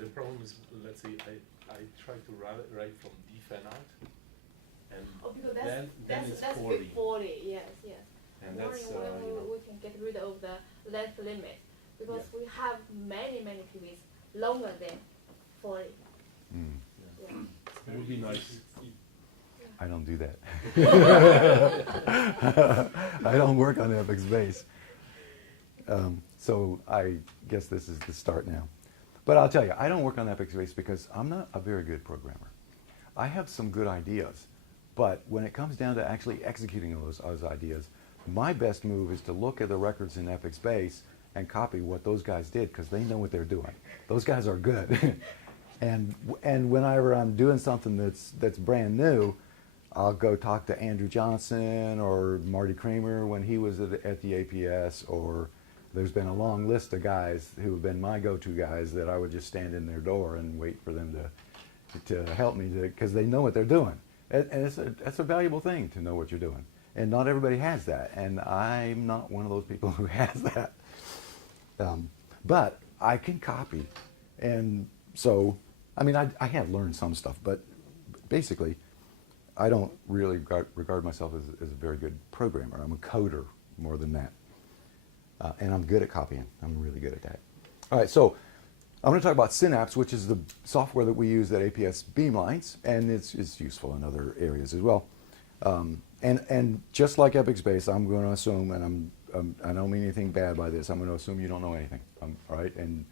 the problem is, let's say I try to write from dfan out, and because then it's that's 40. 40, yes. And Warning that's when we can get rid of the length limit, because we have many PVs longer than 40. It would be nice. I don't do that. I don't work on Epic's base. So I guess this is the start now. But I'll tell you, I don't work on Epic's base because I'm not a very good programmer. I have some good ideas, but when it comes down to actually executing those ideas, my best move is to look at the records in Epic's base and copy what those guys did, because they know what they're doing. Those guys are good. and whenever I'm doing something that's brand new, I'll go talk to Andrew Johnson or Marty Kramer when he was at the APS, or there's been a long list of guys who have been my go-to guys that I would just stand in their door and wait for them to help me, because they know what they're doing. And it's a valuable thing to know what you're doing. And not everybody has that, and I'm not one of those people who has that. But I can copy, and so, I mean, I have learned some stuff, but basically, I don't really regard myself as a very good programmer. I'm a coder more than that. And I'm good at copying. I'm really good at that. All right, so I'm going to talk about synApps, which is the software that we use at APS Beamlines, and it's useful in other areas as well. And just like Epic's base, I'm going to assume, and I don't mean anything bad by this, I'm going to assume you don't know anything, all right? And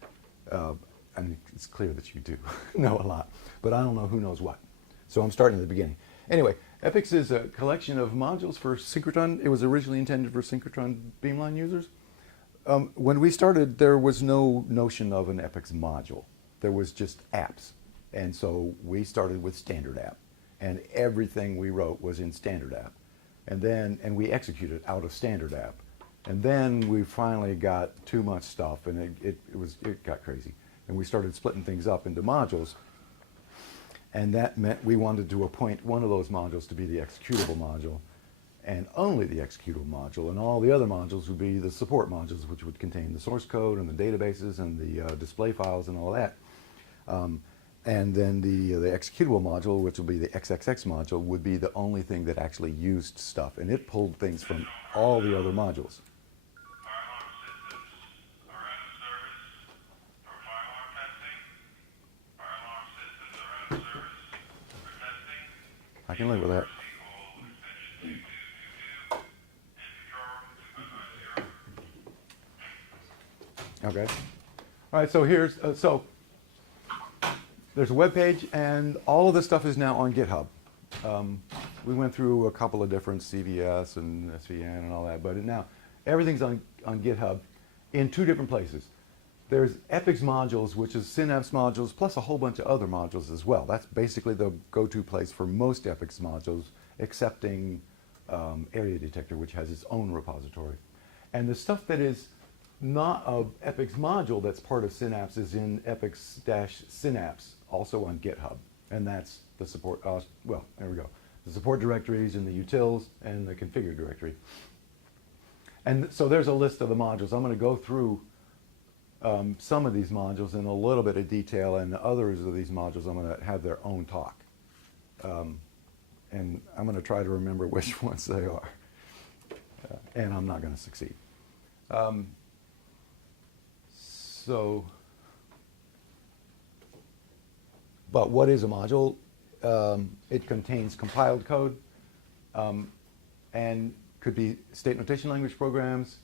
it's clear that you do know a lot, but I don't know who knows what. So I'm starting at the beginning. Anyway, Epix is a collection of modules for synchrotron. It was originally intended for synchrotron beamline users. When we started, there was no notion of an Epix module. There was just apps. And so we started with standard app. And everything we wrote was in standard app. And we executed out of standard app. And then we finally got too much stuff, and it got crazy. And we started splitting things up into modules. And that meant we wanted to appoint one of those modules to be the executable module, and only the executable module, and all the other modules would be the support modules, which would contain the source code and the databases and the display files and all that. And then the executable module, which will be the XXX module, would be the only thing that actually used stuff, and it pulled things from all the other modules. I can live with that. Okay. All right, so here's, there's a web page, and all of this stuff is now on GitHub. We went through a couple of different CVS and SVN and all that, but now everything's on GitHub in two different places. There's Epic's modules, which is synApps modules, plus a whole bunch of other modules as well. That's basically the go-to place for most Epic's modules, excepting Area Detector, which has its own repository. And the stuff that is not a Epic's module that's part of synApps is in Epic's-synApps, also on GitHub. And that's the support, well, there we go. The support directories and the utils and the configure directory. And so there's a list of the modules. I'm going to go through some of these modules in a little bit of detail, and others of these modules I'm going to have their own talk. And I'm going to try to remember which ones they are. And I'm not going to succeed. But what is a module? It contains compiled code and could be state notation language programs,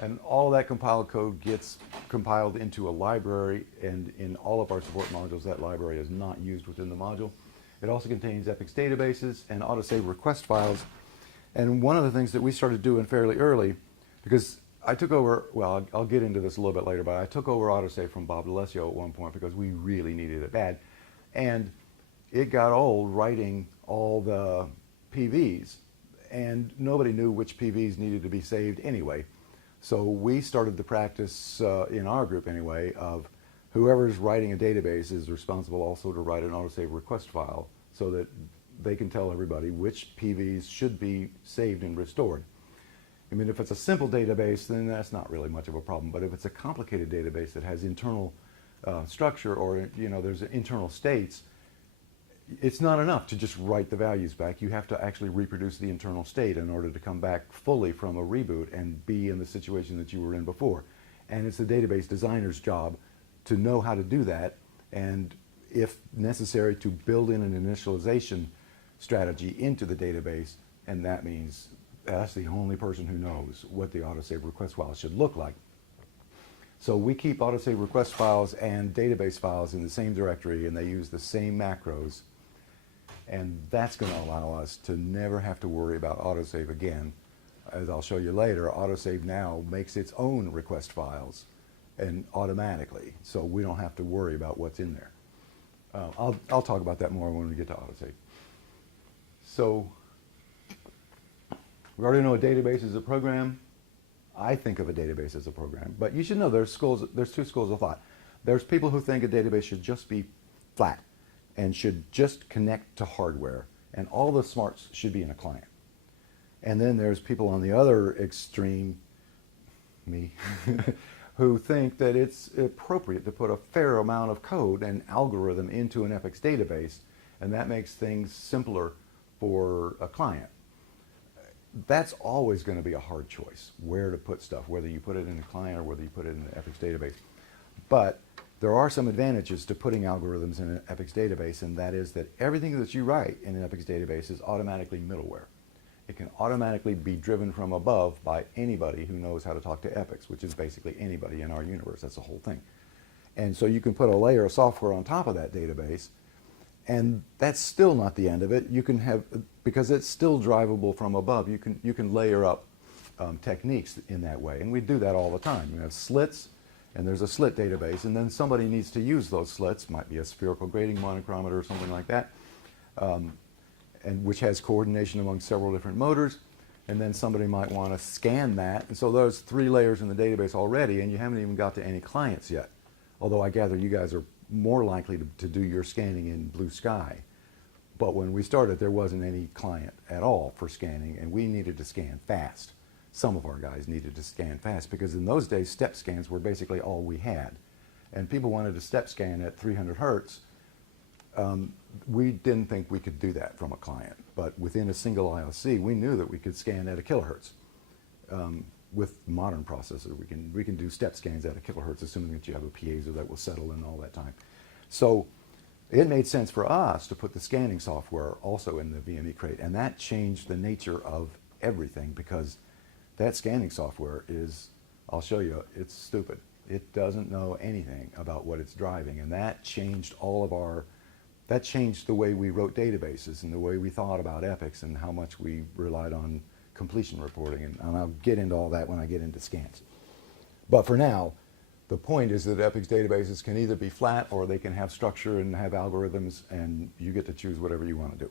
and all that compiled code gets compiled into a library, and in all of our support modules, that library is not used within the module. It also contains Epic's databases and autosave request files. And one of the things that we started doing fairly early, because I took over, well, I'll get into this a little bit later, but I took over autosave from Bob D'Alessio at one point because we really needed it bad. And it got old writing all the PVs, and nobody knew which PVs needed to be saved anyway. So we started the practice, in our group anyway, of whoever's writing a database is responsible also to write an autosave request file so that they can tell everybody which PVs should be saved and restored. I mean, if it's a simple database, then that's not really much of a problem. But if it's a complicated database that has internal structure, or there's internal states, it's not enough to just write the values back. You have to actually reproduce the internal state in order to come back fully from a reboot and be in the situation that you were in before. And it's the database designer's job to know how to do that, and if necessary, to build in an initialization strategy into the database, and that means that's the only person who knows what the autosave request file should look like. So we keep autosave request files and database files in the same directory, and they use the same macros, and that's going to allow us to never have to worry about autosave again. As I'll show you later, autosave now makes its own request files and automatically, so we don't have to worry about what's in there. I'll talk about that more when we get to autosave. So we already know a database is a program. I think of a database as a program, but you should know there's two schools of thought. There's people who think a database should just be flat and should just connect to hardware, and all the smarts should be in a client. And then there's people on the other extreme, me, who think that it's appropriate to put a fair amount of code and algorithm into an Epix database, and that makes things simpler for a client. That's always going to be a hard choice, where to put stuff, whether you put it in the client or whether you put it in the Epix database. But there are some advantages to putting algorithms in an Epix database, and that is that everything that you write in an Epix database is automatically middleware. It can automatically be driven from above by anybody who knows how to talk to Epix, which is basically anybody in our universe. That's the whole thing. And so you can put a layer of software on top of that database, and that's still not the end of it. You can have, because it's still drivable from above, you can layer up techniques in that way. And we do that all the time. You have slits, and there's a slit database, and then somebody needs to use those slits, might be a spherical grading monochromator or something like that, and which has coordination among several different motors, and then somebody might want to scan that. And so there's 3 layers in the database already, and you haven't even got to any clients yet. Although I gather you guys are more likely to do your scanning in Blue Sky. But when we started, there wasn't any client at all for scanning, and we needed to scan fast. Some of our guys needed to scan fast, because in those days, step scans were basically all we had. And people wanted to step scan at 300 hertz. We didn't think we could do that from a client, but within a single IOC, we knew that we could scan at a kilohertz. With modern processor, we can do step scans at a kilohertz, assuming that you have a piezo that will settle in all that time. So it made sense for us to put the scanning software also in the VME crate, and that changed the nature of everything, because that scanning software is, I'll show you, it's stupid. It doesn't know anything about what it's driving, and that changed that changed the way we wrote databases and the way we thought about Epix and how much we relied on completion reporting, and I'll get into all that when I get into scans. But for now, the point is that Epix databases can either be flat or they can have structure and have algorithms, and you get to choose whatever you want to do.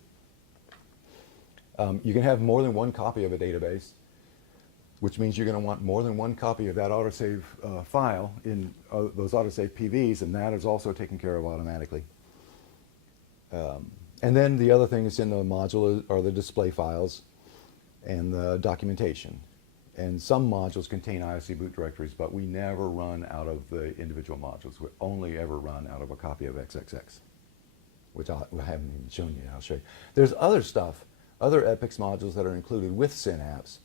You can have more than one copy of a database, which means you're going to want more than one copy of that autosave file in those autosave PVs, and that is also taken care of automatically. And then the other thing that's in the module are the display files and the documentation. And some modules contain IOC boot directories, but we never run out of the individual modules. We only ever run out of a copy of XXX, which I haven't even shown you. I'll show you. There's other stuff, other Epix modules that are included with synApps.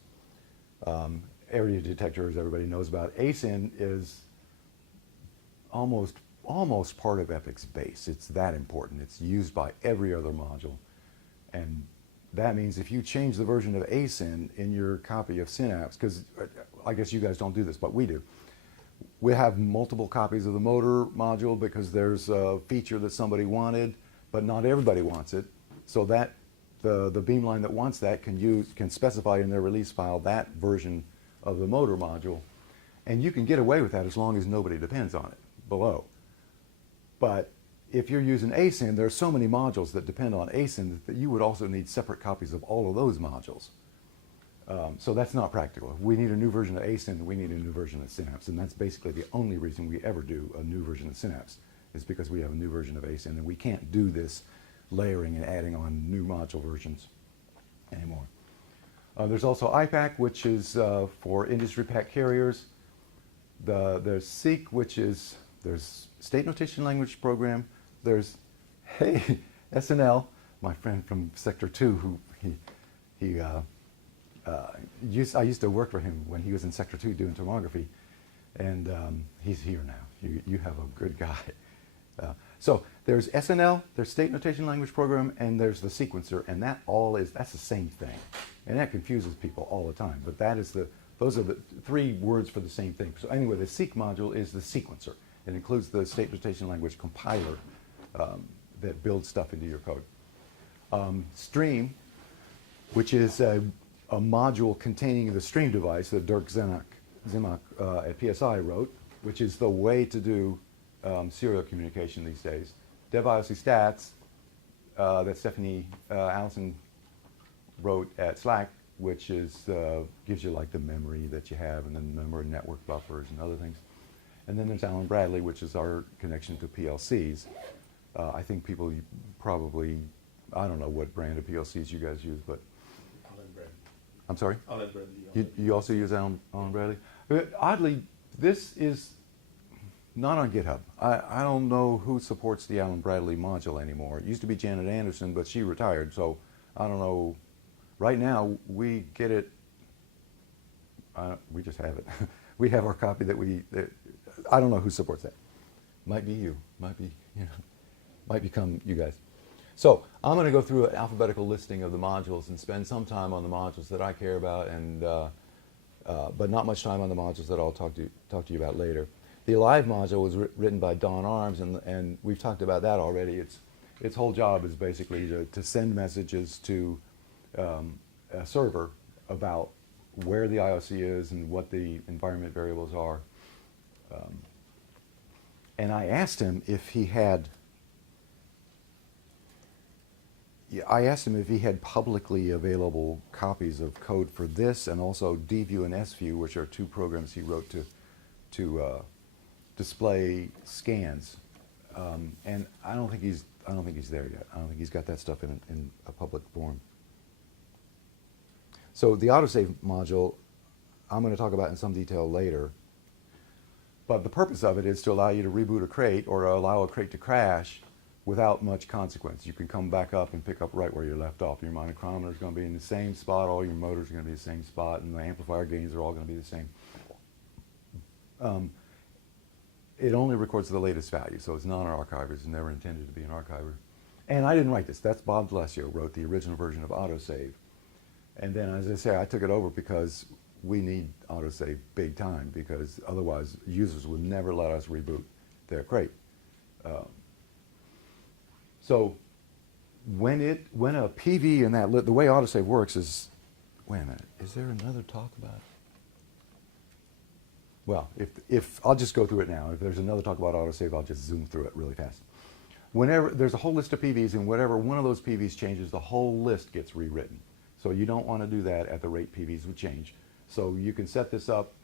Area detector, as everybody knows about. asyn is almost part of Epix base. It's that important. It's used by every other module. And that means if you change the version of asyn in your copy of synApps, because I guess you guys don't do this, but we do. We have multiple copies of the motor module because there's a feature that somebody wanted, but not everybody wants it. So that the beamline that wants that can specify in their release file that version of the motor module. And you can get away with that as long as nobody depends on it below. But if you're using asyn, there are so many modules that depend on asyn that you would also need separate copies of all of those modules. So that's not practical. If we need a new version of asyn, we need a new version of synApps, and that's basically the only reason we ever do a new version of synApps, is because we have a new version of asyn, and we can't do this layering and adding on new module versions anymore. There's also IPAC, which is for industry pack carriers. There's SEEK, which is There's state notation language program. There's, hey, SNL, my friend from Sector 2, who I used to work for him when he was in Sector 2 doing tomography, and he's here now. You have a good guy. So there's SNL, there's state notation language program, and there's the sequencer, and that's the same thing. And that confuses people all the time, but those are the three words for the same thing. So anyway, the seq module is the sequencer. It includes the state notation language compiler that builds stuff into your code. Stream, which is a module containing the stream device that Dirk Zimach at PSI wrote, which is the way to do serial communication these days. DevIOC stats that Stephanie Allison wrote at Slack, which is gives you like the memory that you have, and then memory network buffers and other things. And then there's Alan Bradley, which is our connection to PLCs. I think people probably, I don't know what brand of PLCs you guys use, but Alan Bradley. I'm sorry? Alan Bradley. You also use Alan Bradley? Oddly, this is not on GitHub. I don't know who supports the Alan Bradley module anymore. It used to be Janet Anderson, but she retired, so I don't know. Right now, we get it, we just have it. We have our copy that I don't know who supports that. Might be you, might be, might become you guys. So I'm going to go through an alphabetical listing of the modules and spend some time on the modules that I care about, and but not much time on the modules that I'll talk to you about later. The Alive module was written by Don Arms, and we've talked about that already. Its whole job is basically to send messages to a server about where the IOC is and what the environment variables are. And I asked him if he had publicly available copies of code for this, and also dview and sview, which are two programs he wrote to display scans. And I don't think he's there yet. I don't think he's got that stuff in a public form. So the autosave module, I'm going to talk about in some detail later. But the purpose of it is to allow you to reboot a crate or allow a crate to crash without much consequence. You can come back up and pick up right where you left off. Your micrometer is going to be in the same spot, all your motors are going to be the same spot, and the amplifier gains are all going to be the same. It only records the latest value, so it's not an archiver. It's never intended to be an archiver. And I didn't write this. That's Bob D'Alessio wrote the original version of autosave. And then, as I say, I took it over because we need autosave big time, because otherwise users would never let us reboot their crate. So when a PV in that, the way autosave works is, wait a minute, is there another talk about it? Well, if I'll just go through it now. If there's another talk about autosave, I'll just zoom through it really fast. Whenever there's a whole list of PVs, and whatever one of those PVs changes, the whole list gets rewritten. So you don't want to do that at the rate PVs would change. So you can set this up.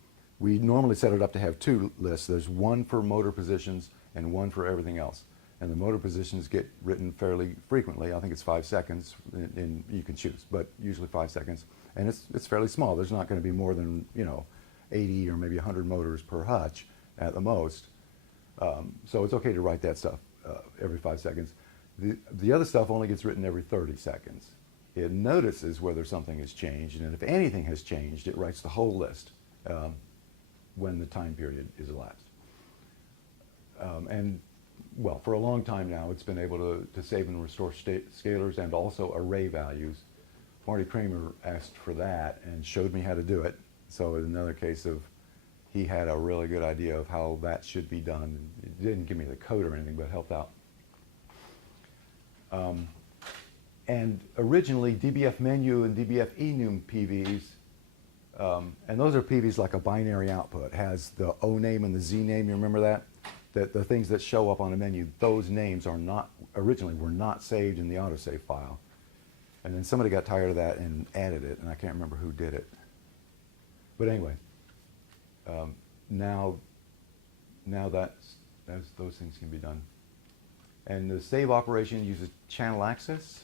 We normally set it up to have two lists. There's one for motor positions and one for everything else. And the motor positions get written fairly frequently. I think it's 5 seconds, and you can choose, but usually 5 seconds. And it's fairly small. There's not going to be more than 80 or maybe 100 motors per hutch at the most. So it's okay to write that stuff every 5 seconds. The other stuff only gets written every 30 seconds. It notices whether something has changed, and if anything has changed, it writes the whole list when the time period is elapsed. And well, for a long time now, it's been able to save and restore scalars and also array values. Marty Kramer asked for that and showed me how to do it. So it's another case of he had a really good idea of how that should be done. It didn't give me the code or anything, but helped out. And originally, DBF menu and DBF enum PVs, and those are PVs like a binary output, has the O name and the Z name. You remember that? That the things that show up on a menu, those names are not, originally were not saved in the autosave file. And then somebody got tired of that and added it, and I can't remember who did it. But anyway, now those things can be done. And the save operation uses channel access.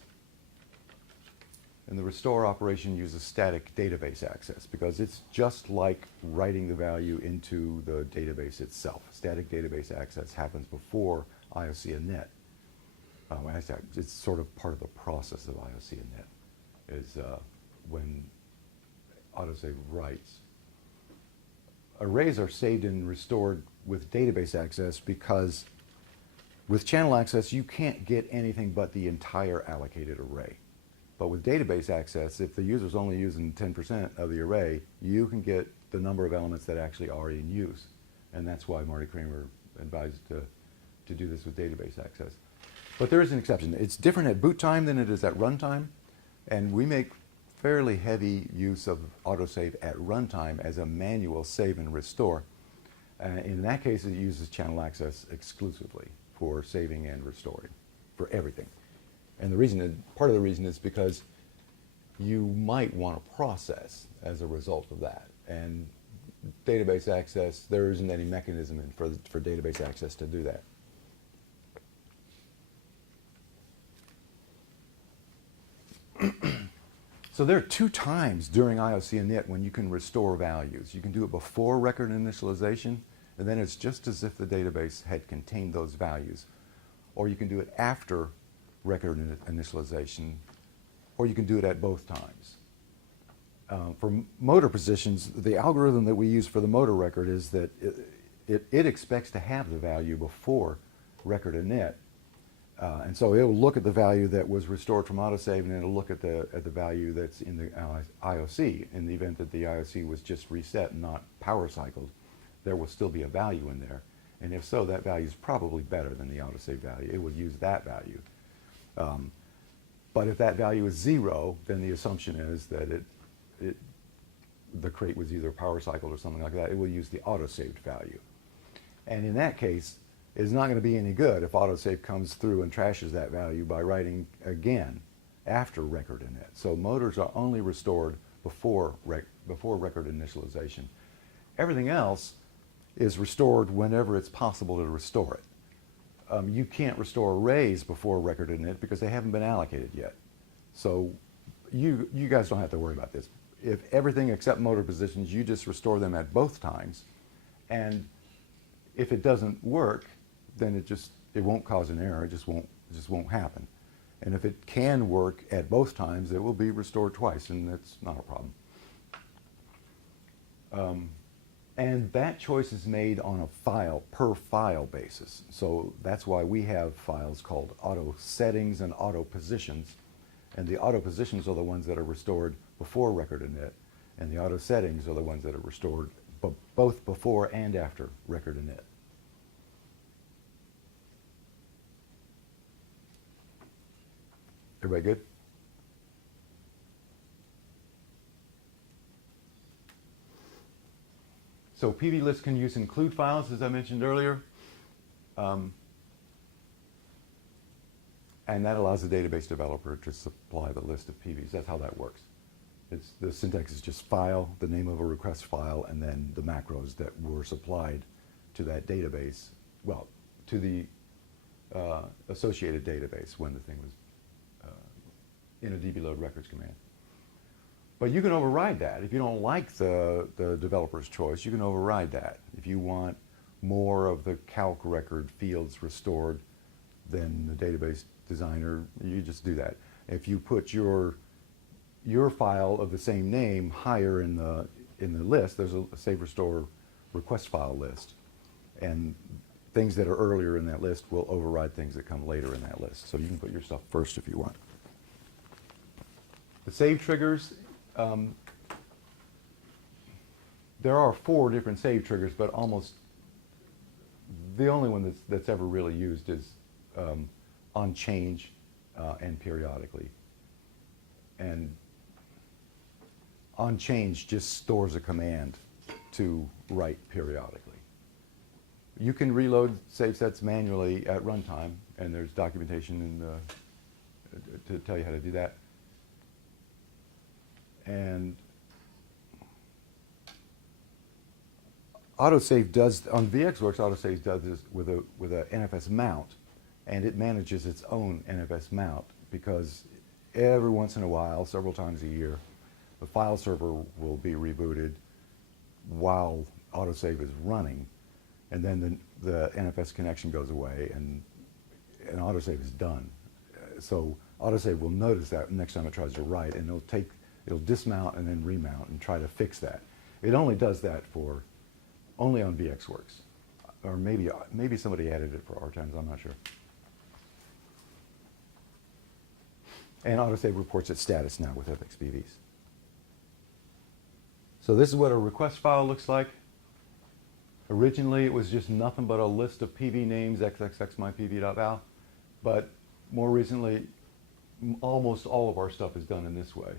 And the restore operation uses static database access because it's just like writing the value into the database itself. Static database access happens before IOC and net. It's sort of part of the process of IOC and net is when autosave writes. Arrays are saved and restored with database access because with channel access you can't get anything but the entire allocated array. But with database access, if the user's only using 10% of the array, you can get the number of elements that actually are in use. And that's why Marty Kramer advised to do this with database access. But there is an exception. It's different at boot time than it is at runtime. And we make fairly heavy use of autosave at runtime as a manual save and restore. In that case, it uses channel access exclusively for saving and restoring, for everything. And the reason, part of the reason is because you might want to process as a result of that. And database access, there isn't any mechanism for database access to do that. So there are two times during IOC and init when you can restore values. You can do it before record initialization, and then it's just as if the database had contained those values. Or you can do it after record initialization, or you can do it at both times. For motor positions, the algorithm that we use for the motor record is that it expects to have the value before record init. And so it'll look at the value that was restored from autosave, and it'll look at the value that's in the IOC. In the event that the IOC was just reset and not power cycled, there will still be a value in there. And if so, that value is probably better than the autosave value. It will use that value. But if that value is 0, then the assumption is that the crate was either power cycled or something like that. It will use the autosaved value. And in that case, it's not going to be any good if autosave comes through and trashes that value by writing again after record init. So motors are only restored before record initialization. Everything else is restored whenever it's possible to restore it. You can't restore arrays before record init because they haven't been allocated yet. So you guys don't have to worry about this. If everything except motor positions, you just restore them at both times. And if it doesn't work, then it won't cause an error. It just won't happen. And if it can work at both times, it will be restored twice, and that's not a problem. And that choice is made on a per file basis. So that's why we have files called auto settings and auto positions. And the auto positions are the ones that are restored before record init, and the auto settings are the ones that are restored both before and after record init. Everybody good? So PVList can use include files, as I mentioned earlier. And that allows the database developer to supply the list of PVs. That's how that works. The syntax is just file, the name of a request file, and then the macros that were supplied to that database, well, to the associated database when the thing was in a dbload records command. But you can override that. If you don't like the developer's choice, you can override that. If you want more of the calc record fields restored than the database designer, you just do that. If you put your file of the same name higher in the list, there's a save restore request file list. And things that are earlier in that list will override things that come later in that list. So you can put your stuff first if you want. The save triggers, there are 4 different save triggers, but almost the only one that's ever really used is on change and periodically. And on change just stores a command to write periodically. You can reload save sets manually at runtime, and there's documentation to tell you how to do that. And autosave does, on VxWorks, autosave does this with a NFS mount, and it manages its own NFS mount because every once in a while, several times a year, the file server will be rebooted while autosave is running, and then the NFS connection goes away and autosave is done. So autosave will notice that next time it tries to write, and it'll dismount and then remount and try to fix that. It only does that only on VxWorks, or maybe somebody added it for RTimes, I'm not sure. And autosave reports its status now with Epix PVs. So this is what a request file looks like. Originally, it was just nothing but a list of PV names, xxxmypv.val. But more recently, almost all of our stuff is done in this way.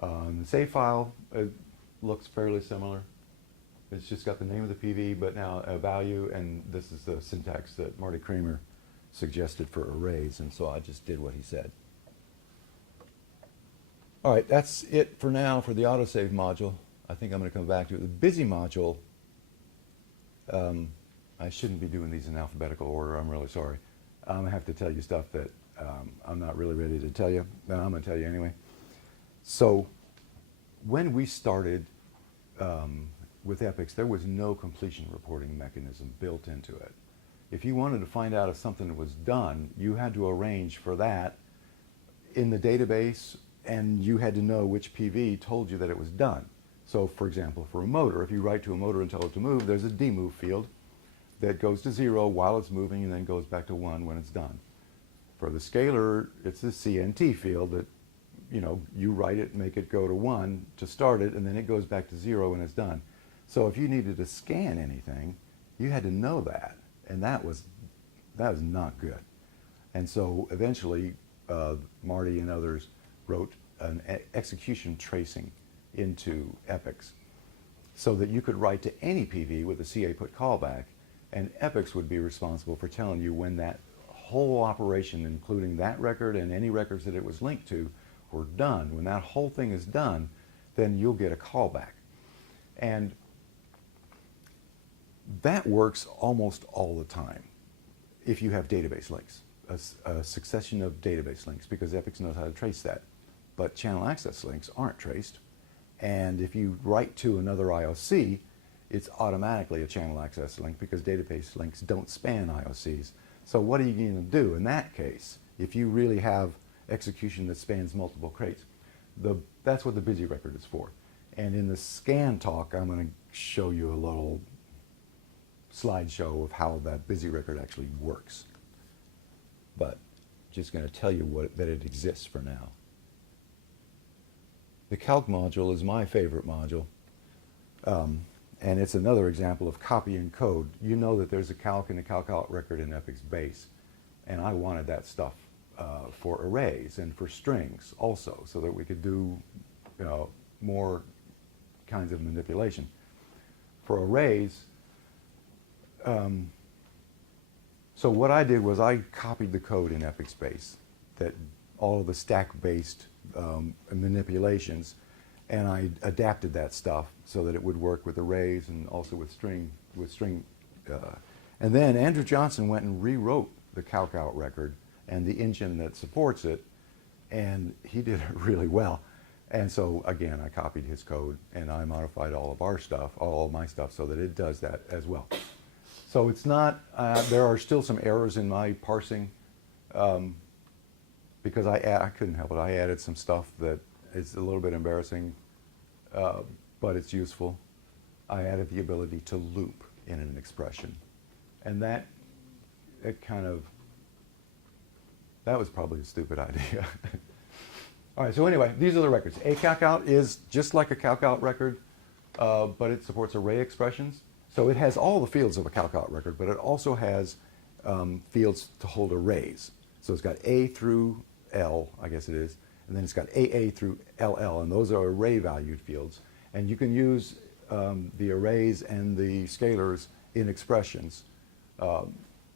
The save file, it looks fairly similar. It's just got the name of the PV, but now a value, and this is the syntax that Marty Kramer suggested for arrays, and so I just did what he said. All right, that's it for now for the autosave module. I think I'm going to come back to it. The busy module, I shouldn't be doing these in alphabetical order. I'm really sorry. I'm going to have to tell you stuff that I'm not really ready to tell you, but I'm going to tell you anyway. So when we started with Epix, there was no completion reporting mechanism built into it. If you wanted to find out if something was done, you had to arrange for that in the database, and you had to know which PV told you that it was done. So for example, for a motor, if you write to a motor and tell it to move, there's a demove field that goes to 0 while it's moving and then goes back to 1 when it's done. For the scaler, it's the CNT field that, you write it, make it go to 1 to start it, and then it goes back to 0 when it's done. So if you needed to scan anything, you had to know that, and that was not good. And so eventually, Marty and others wrote an execution tracing into Epix so that you could write to any PV with a CA put callback, and Epix would be responsible for telling you when that whole operation, including that record and any records that it was linked to, were done. When that whole thing is done, then you'll get a callback. And that works almost all the time if you have database links, a succession of database links, because Epix knows how to trace that. But channel access links aren't traced. And if you write to another IOC, it's automatically a channel access link because database links don't span IOCs. So what are you going to do in that case? If you really have execution that spans multiple crates, that's what the busy record is for. And in the scan talk, I'm going to show you a little slideshow of how that busy record actually works. But just going to tell you that it exists for now. The calc module is my favorite module, and it's another example of copying code. You know that there's a calc and a calc out record in Epix base, and I wanted that stuff for arrays and for strings also, so that we could do more kinds of manipulation. For arrays, so what I did was I copied the code in Epix base, that all of the stack-based manipulations, and I adapted that stuff so that it would work with arrays and also with string. And then Andrew Johnson went and rewrote the calc out record and the engine that supports it, and he did it really well. And so again, I copied his code and I modified all of our stuff, all of my stuff, so that it does that as well. So it's not, there are still some errors in my parsing, because I couldn't help it. I added some stuff that is a little bit embarrassing, but it's useful. I added the ability to loop in an expression. And that was probably a stupid idea. All right, so anyway, these are the records. A calcout is just like a calcout record, but it supports array expressions. So it has all the fields of a calcout record, but it also has fields to hold arrays. So it's got A through L, I guess it is, and then it's got AA through LL, and those are array valued fields. And you can use the arrays and the scalars in expressions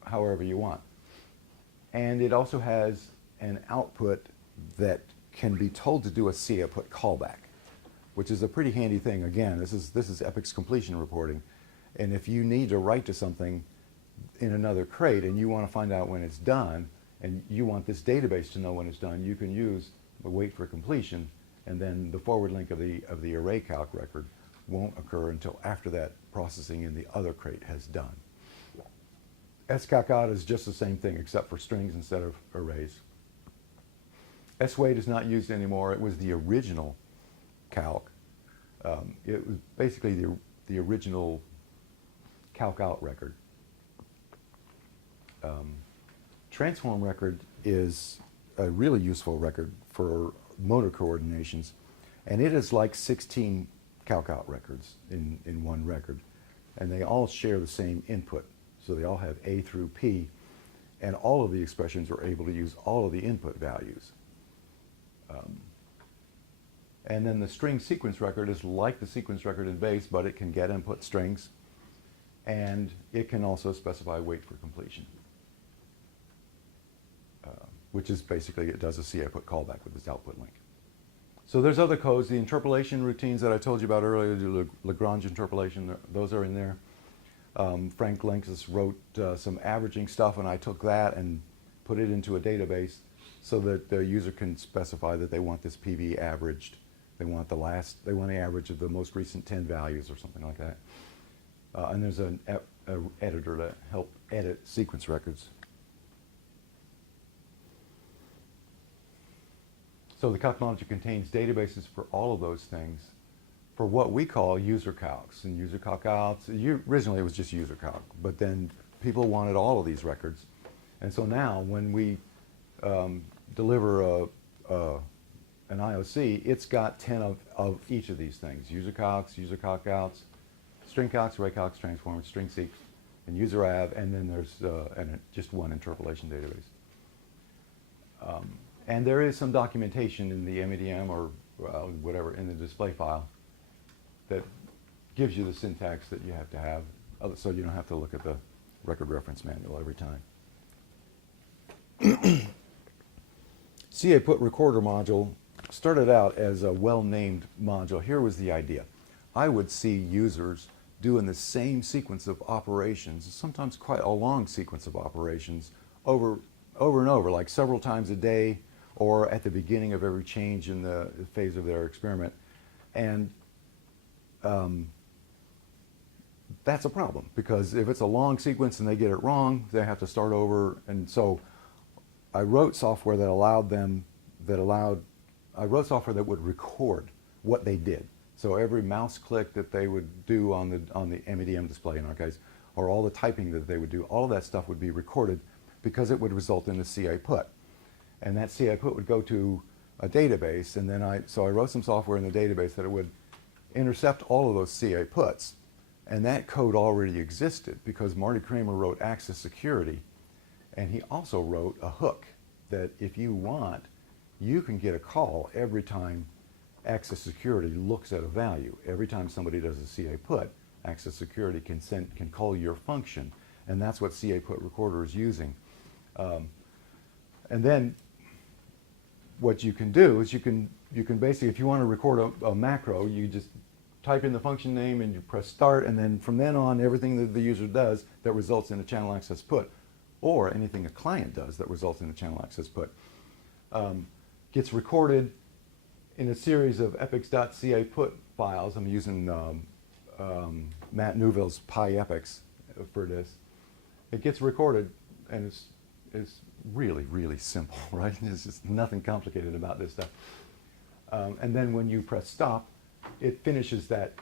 however you want. And it also has an output that can be told to do a CA put callback, which is a pretty handy thing. Again, this is Epix completion reporting. And if you need to write to something in another crate and you want to find out when it's done, and you want this database to know when it's done, you can use the wait for completion, and then the forward link of the array calc record won't occur until after that processing in the other crate has done. scalc.out is just the same thing except for strings instead of arrays. swait is not used anymore. It was the original calc. It was basically the original calc out record. Transform record is a really useful record for motor coordinations, and it is like 16 calc out records in one record, and they all share the same input. So they all have A through P, and all of the expressions are able to use all of the input values. And then the string sequence record is like the sequence record in base, but it can get input strings, and it can also specify wait for completion, which is basically, it does a synApps callback with this output link. So there's other codes. The interpolation routines that I told you about earlier, the Lagrange interpolation, those are in there. Frank Lenkus wrote some averaging stuff, and I took that and put it into a database so that the user can specify that they want this PV averaged. They want the average of the most recent 10 values or something like that. And there's an editor to help edit sequence records. So the cosmology contains databases for all of those things for what we call user calcs and user calc outs. Originally it was just user calc, but then people wanted all of these records. And so now when we deliver an IOC, it's got 10 of each of these things: user calcs, user calc outs, string calcs, array calcs, transformers, string seq, and user av, and then there's just one interpolation database. And there is some documentation in the MEDM or whatever in the display file that gives you the syntax that you have to have, so you don't have to look at the record reference manual every time. CA put recorder module started out as a well-named module. Here was the idea. I would see users doing the same sequence of operations, sometimes quite a long sequence of operations, over and over, like several times a day, or at the beginning of every change in the phase of their experiment. And that's a problem, because if it's a long sequence and they get it wrong, they have to start over. And so I wrote software that I wrote software that would record what they did. So every mouse click that they would do on the MEDM display in our case, or all the typing that they would do, all of that stuff would be recorded, because it would result in a CA put. And that CA put would go to a database, and then so I wrote some software in the database that it would intercept all of those CA puts. And that code already existed because Marty Kramer wrote access security, and he also wrote a hook that if you want, you can get a call every time access security looks at a value. Every time somebody does a CA put, access security can call your function, and that's what CA put recorder is using. And then what you can do is you can basically, if you want to record a macro, you just type in the function name and you press start, and then from then on, everything that the user does that results in a channel access put, or anything a client does that results in a channel access put, gets recorded in a series of epics.ca put files. I'm using Matt Newville's PyEpics for this. It gets recorded, and it's really, really simple, right? There's just nothing complicated about this stuff. And then when you press stop, it finishes that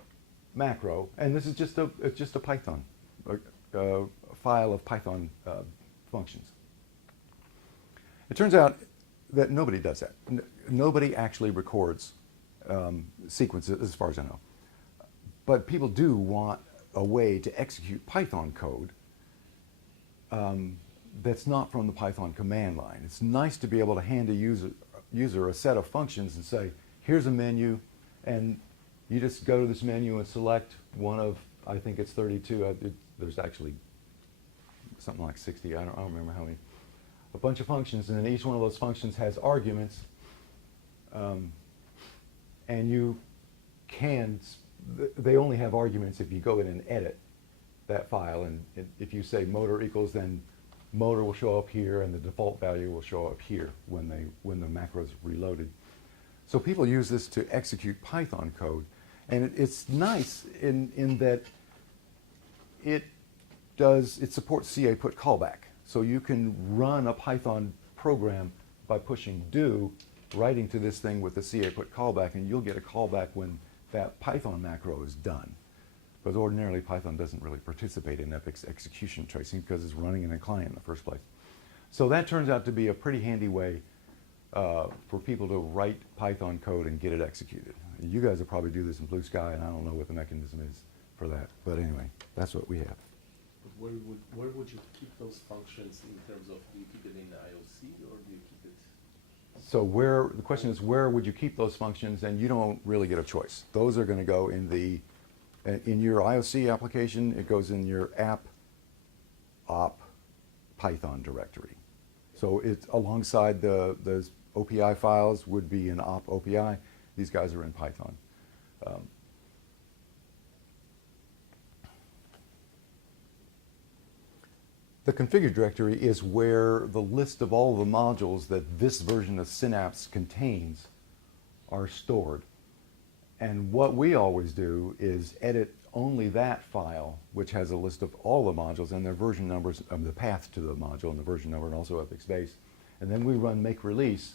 macro, and this is just a Python, a file of Python functions. It turns out that nobody does that. Nobody actually records sequences, as far as I know. But people do want a way to execute Python code that's not from the Python command line. It's nice to be able to hand a user a set of functions and say, here's a menu, and you just go to this menu and select one of, I think it's 32. There's actually something like 60. I don't remember how many. A bunch of functions, and then each one of those functions has arguments. And you can, they only have arguments if you go in and edit that file. And if you say motor equals then motor will show up here and the default value will show up here when the macro is reloaded. So people use this to execute Python code, and it's nice in that it supports CA put callback. So you can run a Python program by pushing do, writing to this thing with the CA put callback, and you'll get a callback when that Python macro is done. But ordinarily, Python doesn't really participate in Epic's execution tracing because it's running in a client in the first place. So that turns out to be a pretty handy way for people to write Python code and get it executed. You guys will probably do this in Blue Sky, and I don't know what the mechanism is for that. But anyway, that's what we have. But where would you keep those functions in terms of, do you keep it in the IOC or do you keep it? So the question is, where would you keep those functions? And you don't really get a choice. Those are going to go in your IOC application. It goes in your app op Python directory. So it's alongside the OPI files would be in op OPI. These guys are in Python. The configure directory is where the list of all the modules that this version of synApps contains are stored. And what we always do is edit only that file, which has a list of all the modules and their version numbers, the path to the module and the version number, and also Epic Space. And then we run make release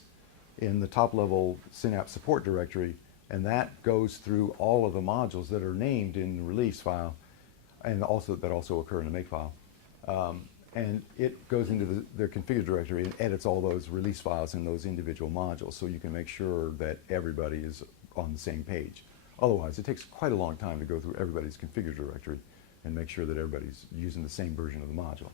in the top level synApps support directory, and that goes through all of the modules that are named in the release file, and that also occur in the make file. And it goes into their configure directory and edits all those release files in those individual modules, so you can make sure that everybody is on the same page. Otherwise, it takes quite a long time to go through everybody's configure directory and make sure that everybody's using the same version of the module.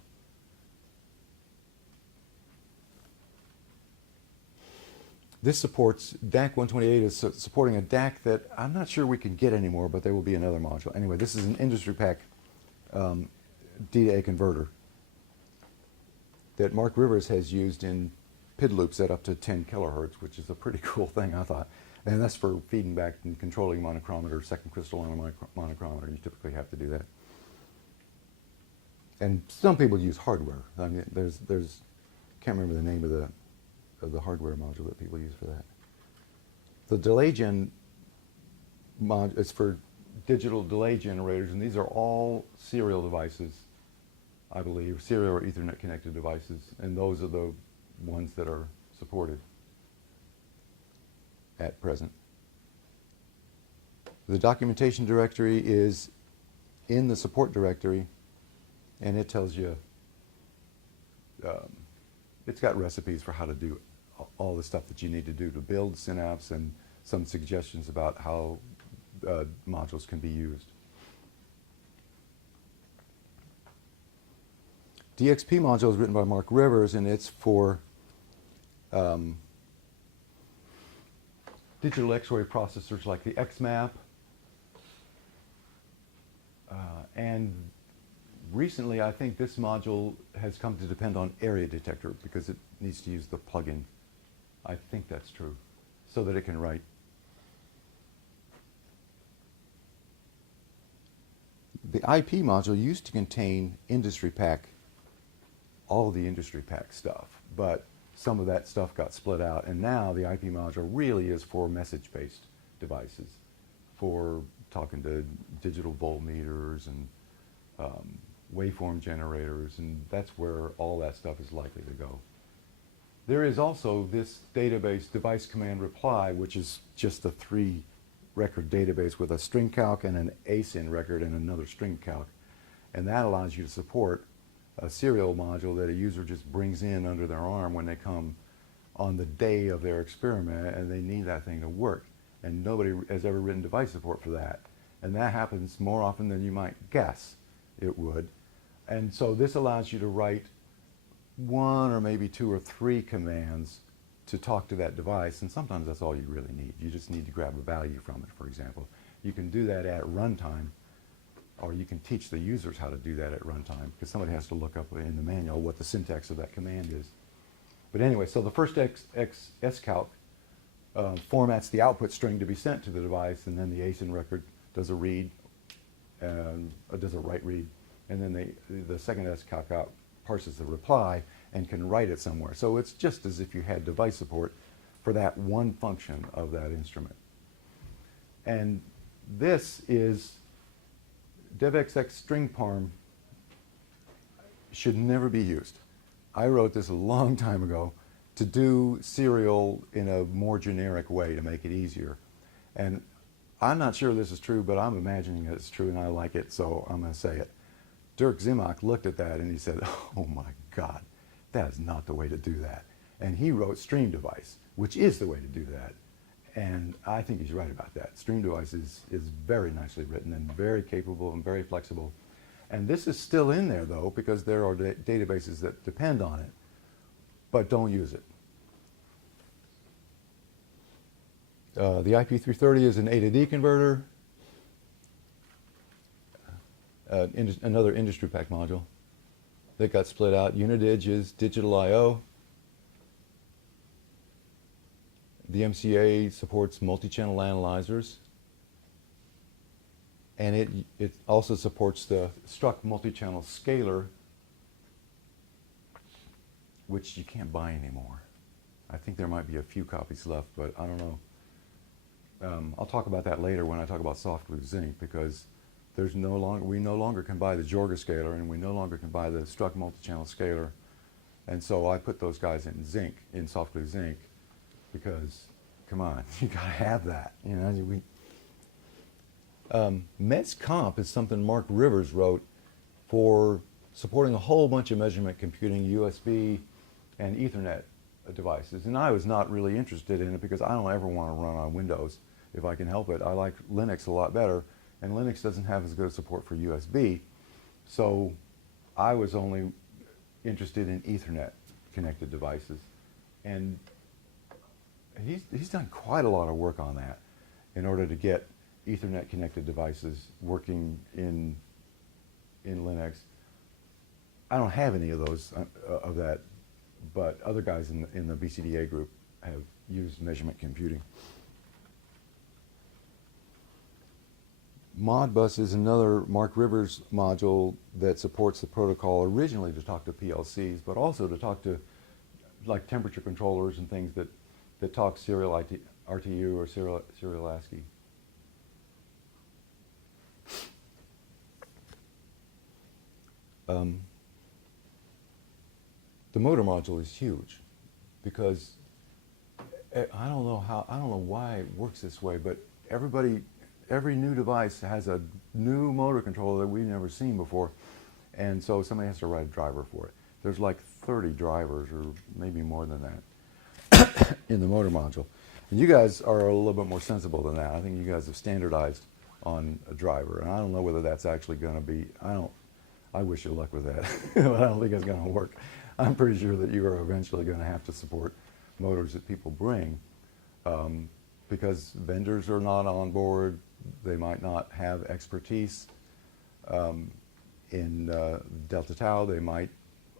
This supports DAC 128 is supporting a DAC that I'm not sure we can get anymore, but there will be another module. Anyway, this is an industry pack D to A converter that Mark Rivers has used in PID loops at up to 10 kilohertz, which is a pretty cool thing, I thought. And that's for feeding back and controlling monochromator, second crystalline monochromator. You typically have to do that. And some people use hardware. I mean, can't remember the name of the hardware module that people use for that. The delay gen mod is for digital delay generators, and these are all serial devices, I believe, serial or Ethernet connected devices, and those are the ones that are supported at present. The documentation directory is in the support directory, and it tells you, it's got recipes for how to do all the stuff that you need to do to build synApps and some suggestions about how modules can be used. DXP module is written by Mark Rivers, and it's for digital X-ray processors like the XMAP, and recently I think this module has come to depend on area detector because it needs to use the plugin. I think that's true, so that it can write. The IP module used to contain industry pack, all of the industry pack stuff, but some of that stuff got split out, and now the IP module really is for message-based devices, for talking to digital voltmeters and waveform generators, and that's where all that stuff is likely to go. There is also this database device command reply, which is just a 3-record database with a string calc and an asyn record and another string calc, and that allows you to support a serial module that a user just brings in under their arm when they come on the day of their experiment and they need that thing to work. And nobody has ever written device support for that. And that happens more often than you might guess it would. And so this allows you to write 1 or maybe 2 or 3 commands to talk to that device, and sometimes that's all you really need. You just need to grab a value from it, for example. You can do that at runtime, or you can teach the users how to do that at runtime, because somebody has to look up in the manual what the syntax of that command is. But anyway, so the first scalc formats the output string to be sent to the device, and then the asyn record does a read, and does a write read, and then the second scalc out parses the reply and can write it somewhere. So it's just as if you had device support for that one function of that instrument. And this is DevXX string parm should never be used. I wrote this a long time ago to do serial in a more generic way to make it easier. And I'm not sure this is true, but I'm imagining it's true and I like it, so I'm going to say it. Dirk Zimach looked at that and he said, oh my God, that is not the way to do that. And he wrote Stream Device, which is the way to do that. And I think he's right about that. Stream Device is very nicely written and very capable and very flexible. And this is still in there, though, because there are databases that depend on it, but don't use it. The IP330 is an A to D converter, another industry pack module that got split out. Unidigi is digital I/O. The MCA supports multi-channel analyzers, and it also supports the Struct multi-channel scaler, which you can't buy anymore. I think there might be a few copies left, but I don't know. I'll talk about that later when I talk about SoftGlue Zinc, because we no longer can buy the Jorga scaler, and we no longer can buy the Struct multi-channel scaler, and so I put those guys in Zinc, in SoftGlue Zinc, because come on, you gotta have that. You know, MESComp is something Mark Rivers wrote for supporting a whole bunch of measurement computing, USB and Ethernet devices, and I was not really interested in it because I don't ever want to run on Windows if I can help it. I like Linux a lot better, and Linux doesn't have as good support for USB, so I was only interested in Ethernet connected devices. And he's done quite a lot of work on that in order to get Ethernet connected devices working in Linux. I don't have any of those of that, but other guys in the BCDA group have used measurement computing. Modbus is another Mark Rivers module that supports the protocol originally to talk to PLCs, but also to talk to like temperature controllers and things that talk serial RTU or serial ASCII. The motor module is huge because I don't know why it works this way, but every new device has a new motor controller that we've never seen before, and so somebody has to write a driver for it. There's like 30 drivers or maybe more than that in the motor module. And you guys are a little bit more sensible than that. I think you guys have standardized on a driver, and I don't know whether that's actually going to be, I wish you luck with that, but I don't think it's going to work. I'm pretty sure that you are eventually going to have to support motors that people bring because vendors are not on board. They might not have expertise. In Delta Tau, they might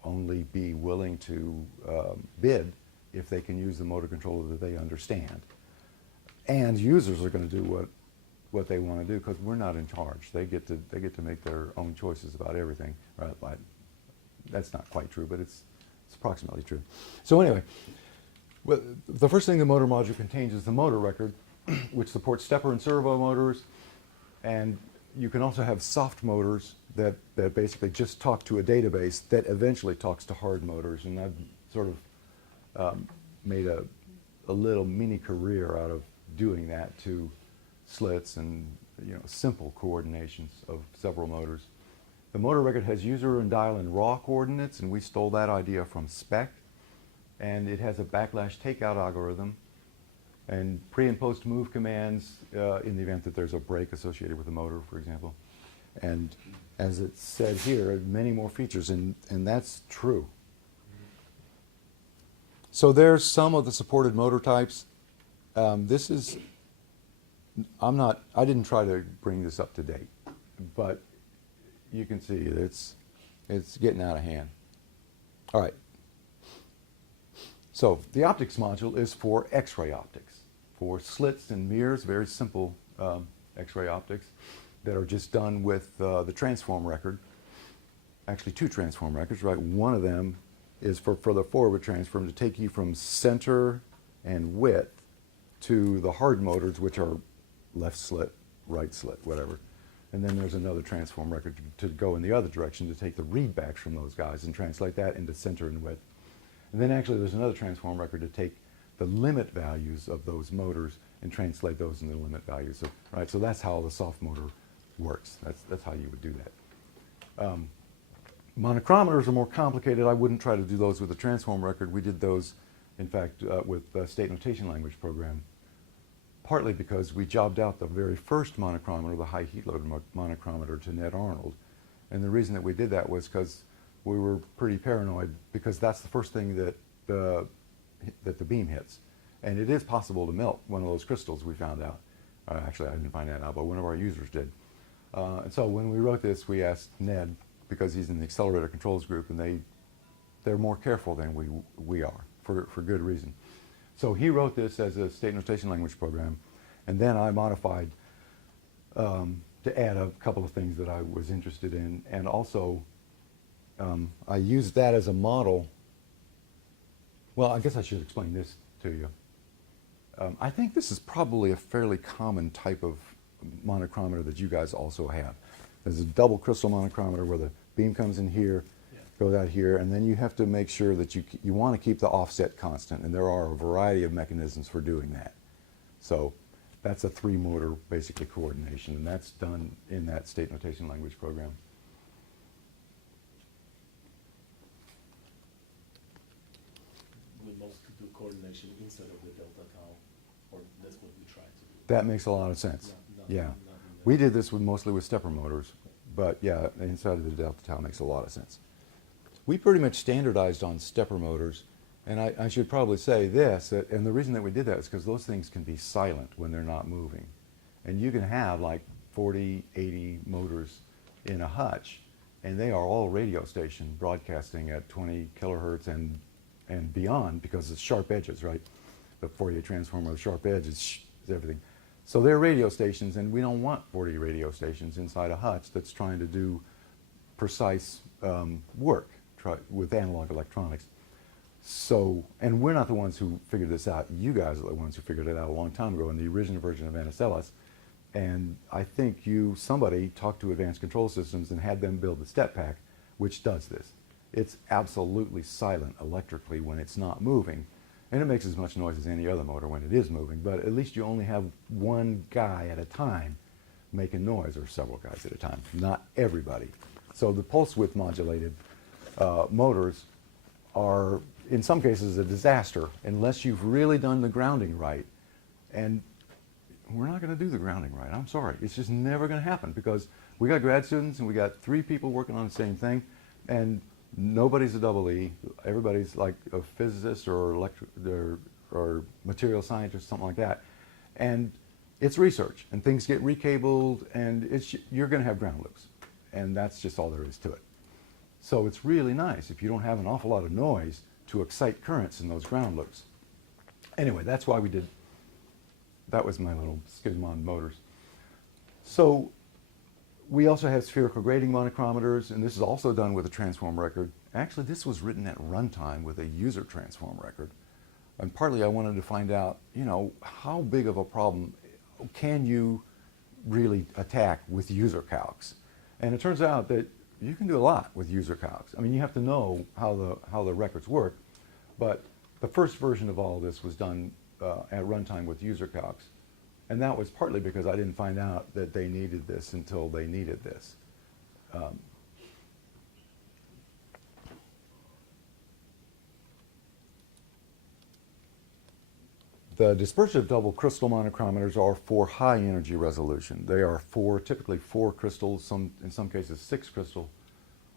only be willing to bid if they can use the motor controller that they understand. And users are going to do what they want to do because we're not in charge. They get to make their own choices about everything. Right? That's not quite true, but it's approximately true. So anyway, the first thing the motor module contains is the motor record, which supports stepper and servo motors, and you can also have soft motors that basically just talk to a database that eventually talks to hard motors, and I've sort of made a little mini career out of doing that to slits and simple coordinations of several motors. The motor record has user and dial and raw coordinates, and we stole that idea from Spec, and it has a backlash takeout algorithm and pre and post move commands in the event that there's a break associated with the motor, for example. And as it said here, many more features, and that's true. So there's some of the supported motor types. I didn't try to bring this up to date, but you can see it's getting out of hand. All right. So the optics module is for X-ray optics, for slits and mirrors, very simple X-ray optics that are just done with the transform record. actually two transform records, right? One of them is for the forward transform to take you from center and width to the hard motors, which are left slit, right slit, whatever. And then there's another transform record to go in the other direction to take the readbacks from those guys and translate that into center and width. And then actually there's another transform record to take the limit values of those motors and translate those into limit values. Right? So that's how the soft motor works. That's how you would do that. Monochrometers are more complicated. I wouldn't try to do those with a transform record. We did those, in fact, with the state notation language program, partly because we jobbed out the very first monochrometer, the high heat load monochrometer, to Ned Arnold. And the reason that we did that was because we were pretty paranoid, because that's the first thing that the beam hits. And it is possible to melt one of those crystals, we found out. Actually, I didn't find that out, but one of our users did. And so when we wrote this, we asked Ned, because he's in the accelerator controls group, and they're more careful than we are, for good reason. So he wrote this as a state notation language program, and then I modified to add a couple of things that I was interested in, and also I used that as a model. Well, I guess I should explain this to you. I think this is probably a fairly common type of monochrometer that you guys also have. There's a double crystal monochrometer where the beam comes in here, goes out here, and then you have to make sure that you want to keep the offset constant, and there are a variety of mechanisms for doing that. So that's a 3-motor, basically, coordination, and that's done in that state notation language program. We mostly do coordination instead of the delta tau, or that's what we try to do. That makes a lot of sense. Yeah. We did this mostly with stepper motors, but yeah, inside of the delta tau makes a lot of sense. We pretty much standardized on stepper motors, and I should probably say this, and the reason that we did that is because those things can be silent when they're not moving. And you can have like 40, 80 motors in a hutch, and they are all radio station broadcasting at 20 kilohertz and beyond, because it's sharp edges, right? The Fourier transform with a sharp edge is everything. So they're radio stations, and we don't want 40 radio stations inside a hutch that's trying to do precise work with analog electronics. So, and we're not the ones who figured this out. You guys are the ones who figured it out a long time ago in the original version of NSLS. And I think somebody talked to Advanced Control Systems and had them build the step pack, which does this. It's absolutely silent electrically when it's not moving. And it makes as much noise as any other motor when it is moving, but at least you only have one guy at a time making noise, or several guys at a time, not everybody. So the pulse width modulated motors are, in some cases, a disaster unless you've really done the grounding right. And we're not going to do the grounding right. I'm sorry. It's just never going to happen, because we got grad students and we got 3 people working on the same thing, and nobody's a double E. Everybody's like a physicist or material scientist, something like that. And it's research, and things get recabled, and you're going to have ground loops. And that's just all there is to it. So it's really nice if you don't have an awful lot of noise to excite currents in those ground loops. Anyway, that's why we did, that was my little schism on motors. So we also have spherical grating monochrometers, and this is also done with a transform record. Actually, this was written at runtime with a user transform record. And partly I wanted to find out, how big of a problem can you really attack with user calcs? And it turns out that you can do a lot with user calcs. I mean, you have to know how the records work, but the first version of all this was done at runtime with user calcs. And that was partly because I didn't find out that they needed this until they needed this. The dispersive double crystal monochrometers are for high energy resolution. They are typically 4 crystals, in some cases 6 crystal,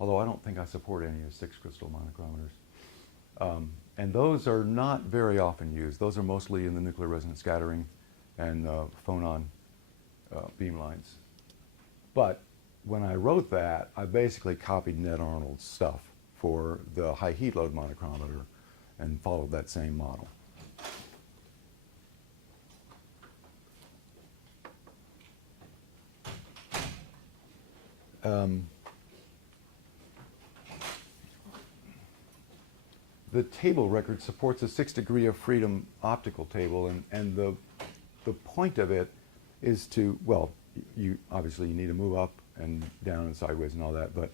although I don't think I support any of 6 crystal monochrometers. And those are not very often used. Those are mostly in the nuclear resonance scattering and phonon beam lines. But when I wrote that, I basically copied Ned Arnold's stuff for the high heat load monochrometer and followed that same model. the table record supports a 6 degree of freedom optical table, and the point of it is to, well, you obviously you need to move up and down and sideways and all that, but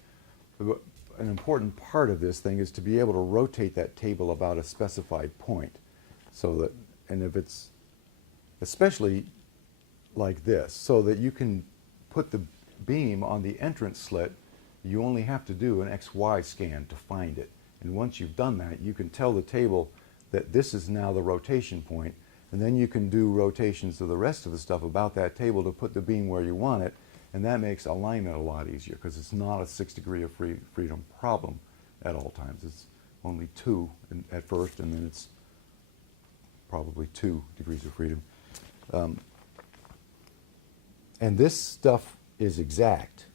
an important part of this thing is to be able to rotate that table about a specified point, so that, and if it's especially like this, so that you can put the beam on the entrance slit, you only have to do an XY scan to find it. And once you've done that, you can tell the table that this is now the rotation point, and then you can do rotations of the rest of the stuff about that table to put the beam where you want it, and that makes alignment a lot easier because it's not a 6 degree of freedom problem at all times. It's only 2 at first, and then it's probably 2 degrees of freedom. And this stuff is exact.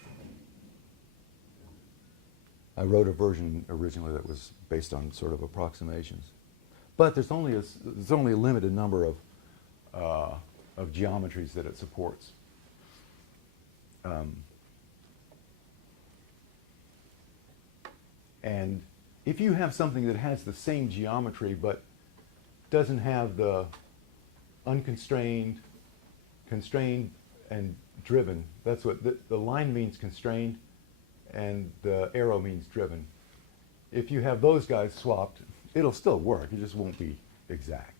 I wrote a version originally that was based on sort of approximations, but there's only a limited number of geometries that it supports. And if you have something that has the same geometry but doesn't have the unconstrained, constrained, and driven, that's what the line means, constrained, and the arrow means driven. If you have those guys swapped, it'll still work, it just won't be exact.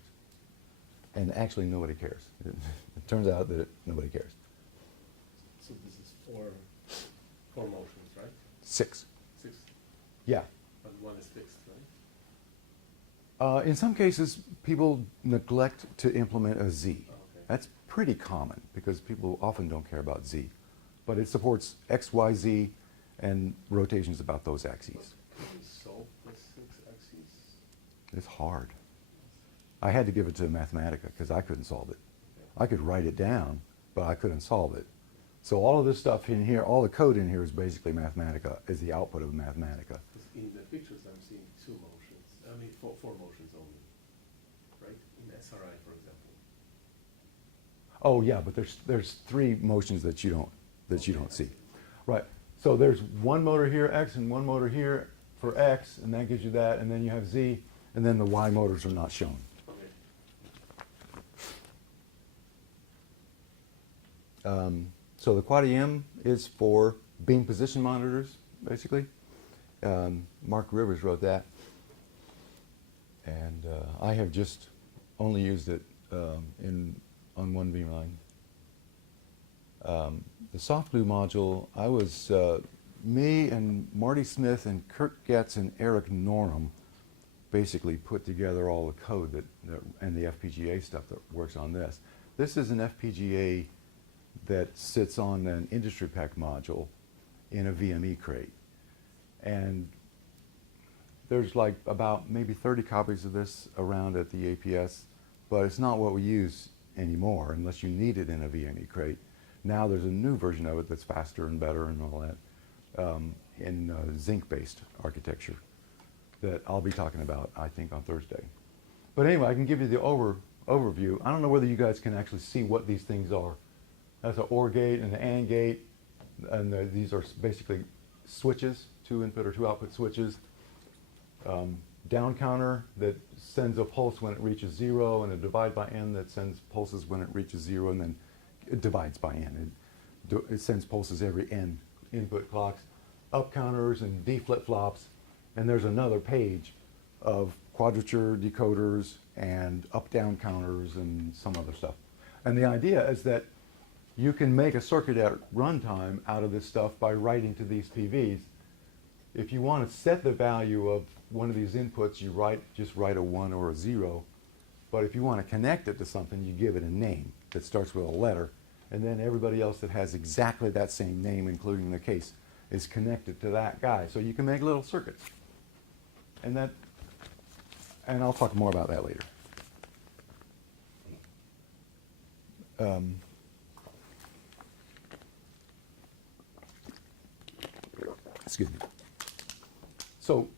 And actually nobody cares. It turns out that nobody cares. So this is four motions, right? 6. 6. Yeah. But one is fixed, right? In some cases, people neglect to implement a Z. Okay. That's pretty common because people often don't care about Z. But it supports X, Y, Z, and rotations about those axes. Can you solve the 6 axes? It's hard. I had to give it to Mathematica because I couldn't solve it. Yeah. I could write it down, but I couldn't solve it. So all of this stuff in here, all the code in here is basically Mathematica, is the output of Mathematica. In the pictures I'm seeing 2 motions, I mean 4 motions only, right? In SRI, for example. Oh yeah, but there's 3 motions that you don't see. Right. So there's one motor here, X, and one motor here for X, and that gives you that, and then you have Z, and then the Y motors are not shown. Okay. So the Quad EM is for beam position monitors, basically. Mark Rivers wrote that, and I have just only used it on one beam line. The soft glue module, I was me and Marty Smith and Kurt Getz and Eric Norum basically put together all the code and the FPGA stuff that works on this. This is an FPGA that sits on an industry pack module in a VME crate. And there's like about maybe 30 copies of this around at the APS, but it's not what we use anymore unless you need it in a VME crate. Now there's a new version of it that's faster and better and all that in zinc-based architecture that I'll be talking about, I think, on Thursday. But anyway, I can give you the overview. I don't know whether you guys can actually see what these things are. That's an OR gate and an AND gate, and these are basically switches, 2 input or 2 output switches. Down counter that sends a pulse when it reaches 0, and a divide by n that sends pulses when it reaches 0, and then it divides by n. It sends pulses every n input clocks. Up counters and D flip-flops, and there's another page of quadrature decoders and up-down counters and some other stuff. And the idea is that you can make a circuit at runtime out of this stuff by writing to these PVs. If you want to set the value of one of these inputs, you just write a 1 or a 0. But if you want to connect it to something, you give it a name that starts with a letter. And then everybody else that has exactly that same name, including the case, is connected to that guy. So you can make little circuits. And I'll talk more about that later. Excuse me. So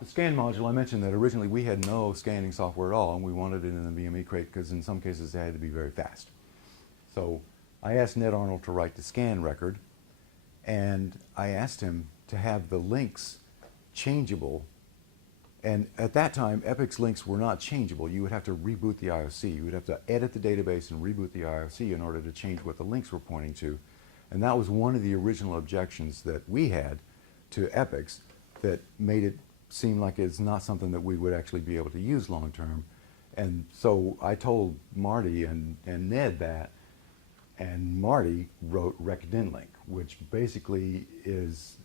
the scan module, I mentioned that originally we had no scanning software at all, and we wanted it in a VME crate because in some cases it had to be very fast. So I asked Ned Arnold to write the scan record, and I asked him to have the links changeable And at that time, Epic's links were not changeable. You would have to reboot the IOC. You would have to edit the database and reboot the IOC in order to change what the links were pointing to. And that was one of the original objections that we had to Epic's that made it seem like it's not something that we would actually be able to use long term. And so I told Marty and Ned that, and Marty wrote RecDynLink, which basically is,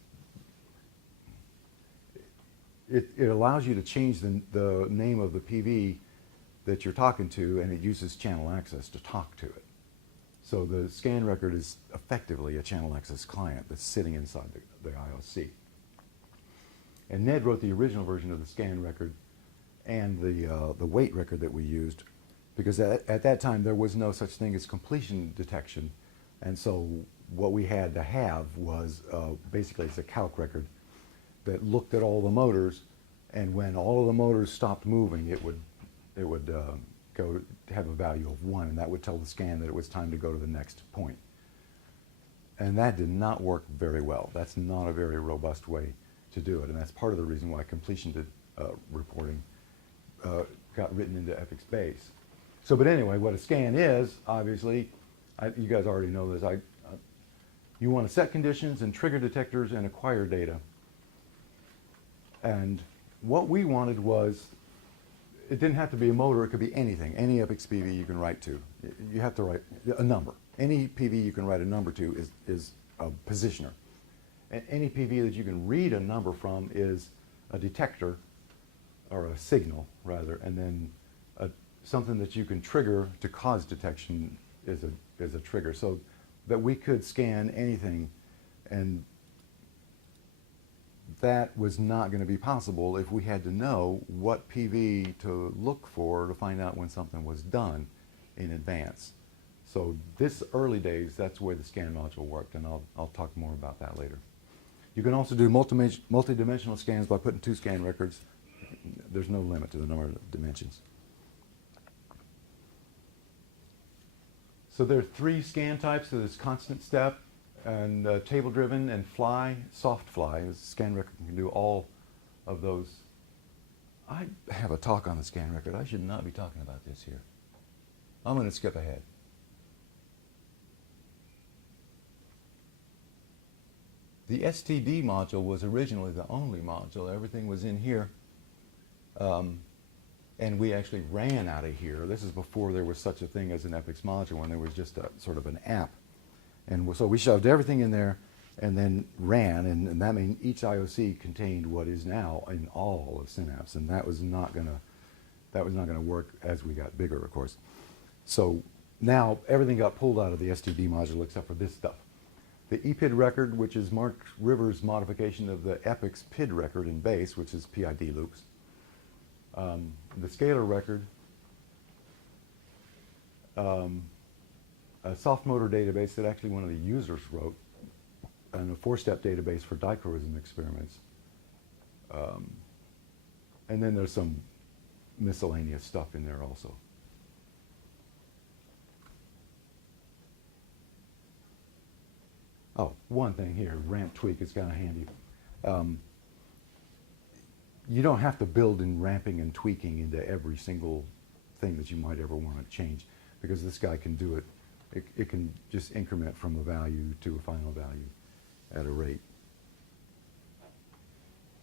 it allows you to change the name of the PV that you're talking to, and it uses channel access to talk to it. So the scan record is effectively a channel access client that's sitting inside the IOC. And Ned wrote the original version of the scan record and the weight record that we used, because at that time there was no such thing as completion detection. And so what we had to have was basically it's a calc record that looked at all the motors, and when all of the motors stopped moving, it would go have a value of 1, and that would tell the scan that it was time to go to the next point. And that did not work very well. That's not a very robust way to do it, and that's part of the reason why completion reporting got written into Epic's base. So, but anyway, what a scan is, obviously, you guys already know this. You want to set conditions and trigger detectors and acquire data. And what we wanted was, it didn't have to be a motor, it could be anything. Any Epic's PV you can write to. You have to write a number. Any PV you can write a number to is a positioner. And any PV that you can read a number from is a detector, or a signal rather, and then something that you can trigger to cause detection is a trigger. So that we could scan anything, and that was not going to be possible if we had to know what PV to look for to find out when something was done in advance. So this early days, that's where the scan module worked, and I'll talk more about that later. You can also do multi-dimensional scans by putting 2 scan records. There's no limit to the number of dimensions. So there are 3 scan types. So there's constant step, and table-driven, and fly, soft fly. The scan record can do all of those. I have a talk on the scan record. I should not be talking about this here. I'm going to skip ahead. The STD module was originally the only module. Everything was in here. And we actually ran out of here. This is before there was such a thing as an Epic's module, when there was just a sort of an app. And so we shoved everything in there and then ran, and that means each IOC contained what is now in all of synApps, and that was not gonna work as we got bigger, of course. So now everything got pulled out of the STD module except for this stuff. The ePID record, which is Mark Rivers' modification of the Epic's PID record in base, which is PID loops. The scalar record, a soft motor database that actually one of the users wrote, and a 4-step database for dichroism experiments. And then there's some miscellaneous stuff in there also. Oh, one thing here, ramp tweak is kind of handy. You don't have to build in ramping and tweaking into every single thing that you might ever want to change, because this guy can do it. It can just increment from a value to a final value at a rate.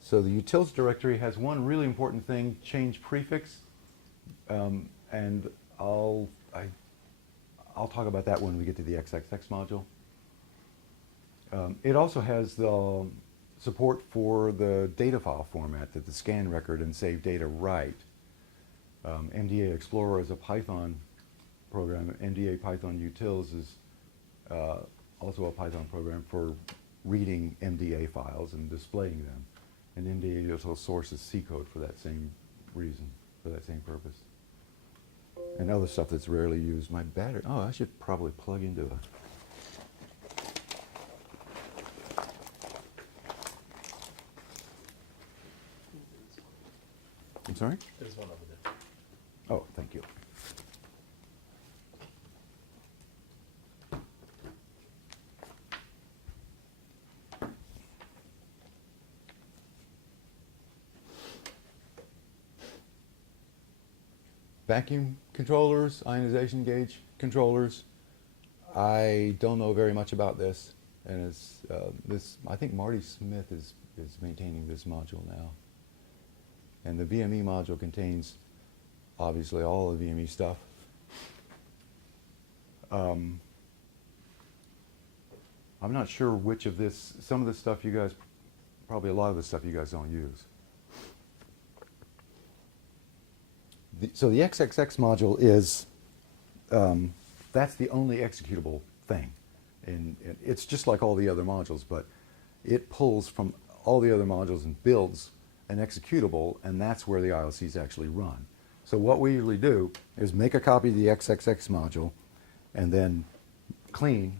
So the utils directory has one really important thing, change prefix, and I'll talk about that when we get to the XXX module. It also has the support for the data file format that the scan record and save data write. MDA Explorer is a Python program. MDA Python Utils is also a Python program for reading MDA files and displaying them. And MDA also sources C code for that same reason, for that same purpose. And other stuff that's rarely used. My battery, oh, I should probably plug into a... I'm sorry? There's one over there. Oh, thank you. vacuum controllers, ionization gauge controllers. I don't know very much about this, and it's this. I think Marty Smith is maintaining this module now, and the VME module contains obviously all the VME stuff. I'm not sure which of this. Some of the stuff you guys, probably a lot of the stuff you guys don't use. So the XXX module is, that's the only executable thing. And it's just like all the other modules, but it pulls from all the other modules and builds an executable, and that's where the ILCs actually run. So what we usually do is make a copy of the XXX module, and then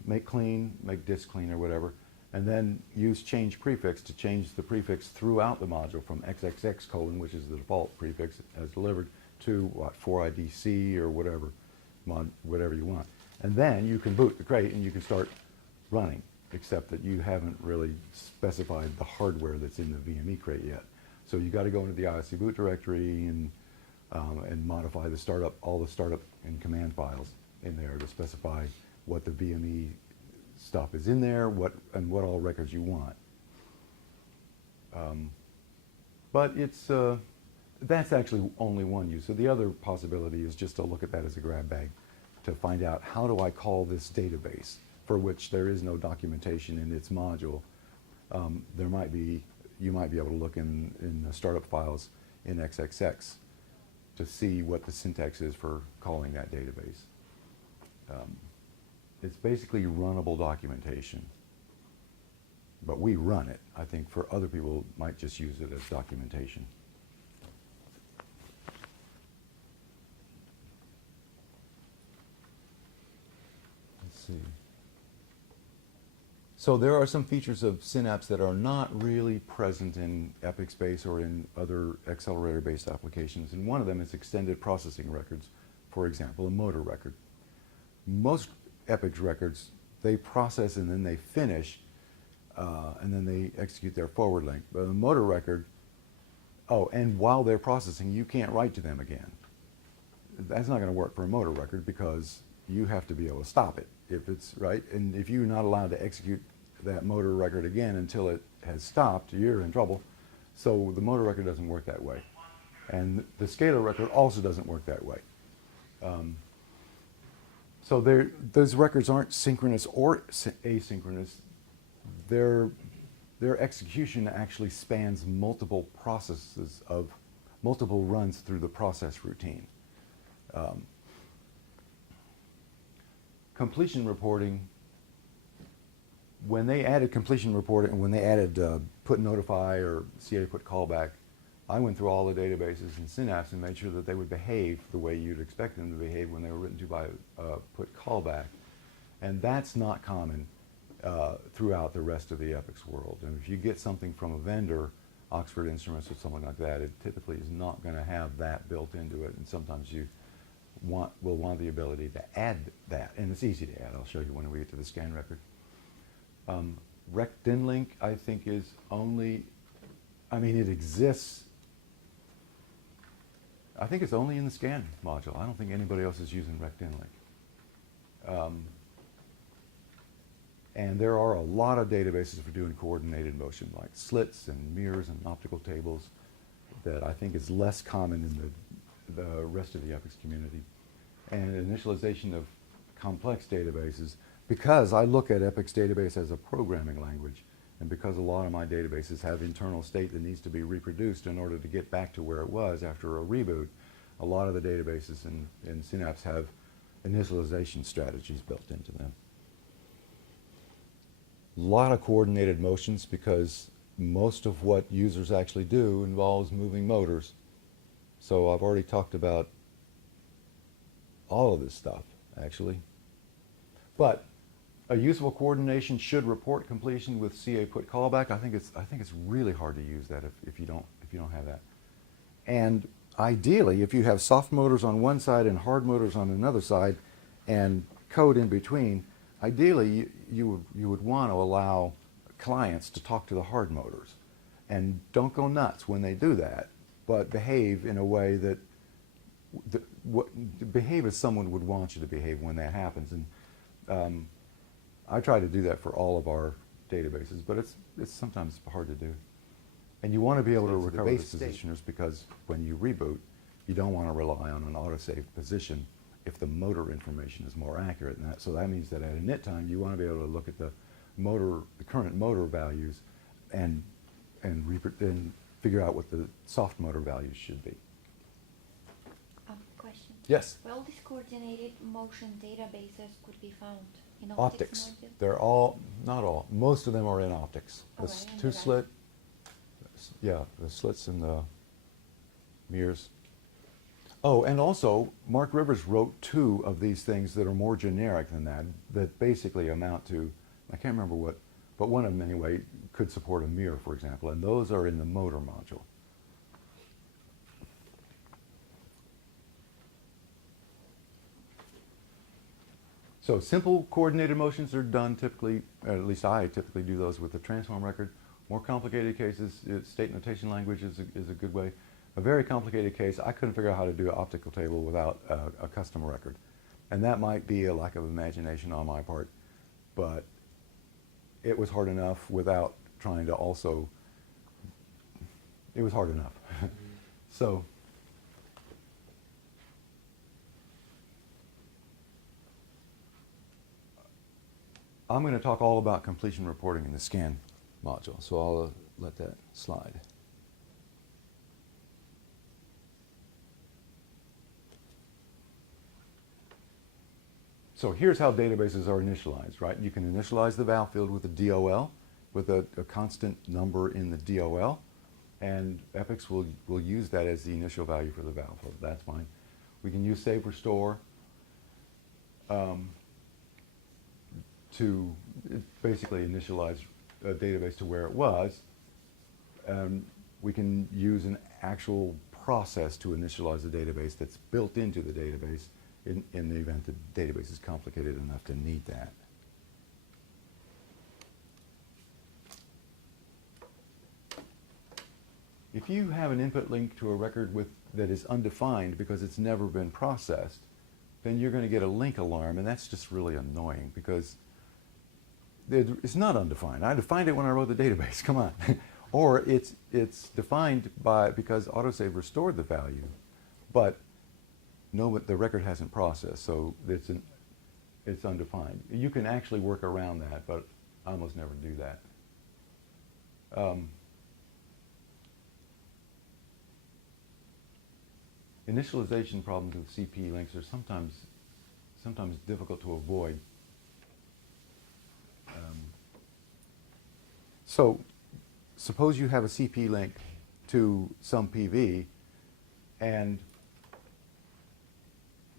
make disk clean or whatever, and then use change prefix to change the prefix throughout the module from XXX:, which is the default prefix as delivered, to what, 4IDC or whatever, whatever you want. And then you can boot the crate and you can start running, except that you haven't really specified the hardware that's in the VME crate yet. So you got to go into the ILC boot directory and modify the startup, all the startup and command files in there to specify what the VME stuff is in there, what all records you want. But it's that's actually only one use. So the other possibility is just to look at that as a grab bag to find out, how do I call this database for which there is no documentation in its module. There might be, you might be able to look in the startup files in XXX to see what the syntax is for calling that database. It's basically runnable documentation, but we run it. I think for other people might just use it as documentation. Let's see. So there are some features of synApps that are not really present in Epic Space or in other accelerator-based applications, and one of them is extended processing records. For example, a motor record. Most Epic's records, they process and then they finish, and then they execute their forward link. But a motor record, oh, and while they're processing, you can't write to them again. That's not going to work for a motor record because you have to be able to stop it if it's right. And if you're not allowed to execute that motor record again until it has stopped, you're in trouble. So the motor record doesn't work that way. And the scalar record also doesn't work that way. So those records aren't synchronous or asynchronous. Their execution actually spans multiple processes of multiple runs through the process routine. Completion reporting, when they added completion reporting, and when they added put notify or CA put callback, I went through all the databases in synApps and made sure that they would behave the way you'd expect them to behave when they were written to by put callback. And that's not common throughout the rest of the Epic's world. And if you get something from a vendor, Oxford Instruments or something like that, it typically is not going to have that built into it. And sometimes you will want the ability to add that. And it's easy to add. I'll show you when we get to the scan record. RecDynLink, I think, is only, I mean, it exists. I think it's only in the scan module. I don't think anybody else is using RecDynLink. And there are a lot of databases for doing coordinated motion, like slits and mirrors and optical tables, that I think is less common in the rest of the Epics community. And initialization of complex databases, because I look at Epic's database as a programming language, and because a lot of my databases have internal state that needs to be reproduced in order to get back to where it was after a reboot, a lot of the databases in synApps have initialization strategies built into them. A lot of coordinated motions, because most of what users actually do involves moving motors. So I've already talked about all of this stuff, actually. But a useful coordination should report completion with CA put callback. I think it's really hard to use that if you don't have that. And ideally, if you have soft motors on one side and hard motors on another side, and code in between, ideally you would want to allow clients to talk to the hard motors, and don't go nuts when they do that, but behave in a way that behave as someone would want you to behave when that happens. And I try to do that for all of our databases, but it's sometimes hard to do. And you want to be able to So it's the recover the base state. positioners, because when you reboot, you don't want to rely on an autosave position if the motor information is more accurate than that. So that means that at init time, you want to be able to look at the current motor values and figure out what the soft motor values should be. Question. Yes? Well, these coordinated motion databases could be found in Optics. module? They're all, not all, most of them are in optics. All The right, and two the rest? slit, yeah, the slits and the mirrors. Oh, and also, Mark Rivers wrote 2 of these things that are more generic than that basically amount to, I can't remember what, but one of them anyway could support a mirror, for example, and those are in the motor module. So simple coordinated motions are done typically, at least I typically do those with the transform record. More complicated cases, state notation language is a good way. A very complicated case, I couldn't figure out how to do an optical table without a custom record. And that might be a lack of imagination on my part, but it was hard enough without trying to also, it was hard enough. So, I'm going to talk all about completion reporting in the scan module, so I'll let that slide. So here's how databases are initialized, right? You can initialize the val field with a DOL, with a constant number in the DOL, and Epix will use that as the initial value for the val field. That's fine. We can use save restore to basically initialize a database to where it was. We can use an actual process to initialize a database that's built into the database in the event the database is complicated enough to need that. If you have an input link to a record that is undefined because it's never been processed, then you're going to get a link alarm, and that's just really annoying because it's not undefined. I defined it when I wrote the database. Come on. Or it's defined because autosave restored the value, but the record hasn't processed, so it's undefined. You can actually work around that, but I almost never do that. Initialization problems with CP links are sometimes difficult to avoid. So suppose you have a CP link to some PV, and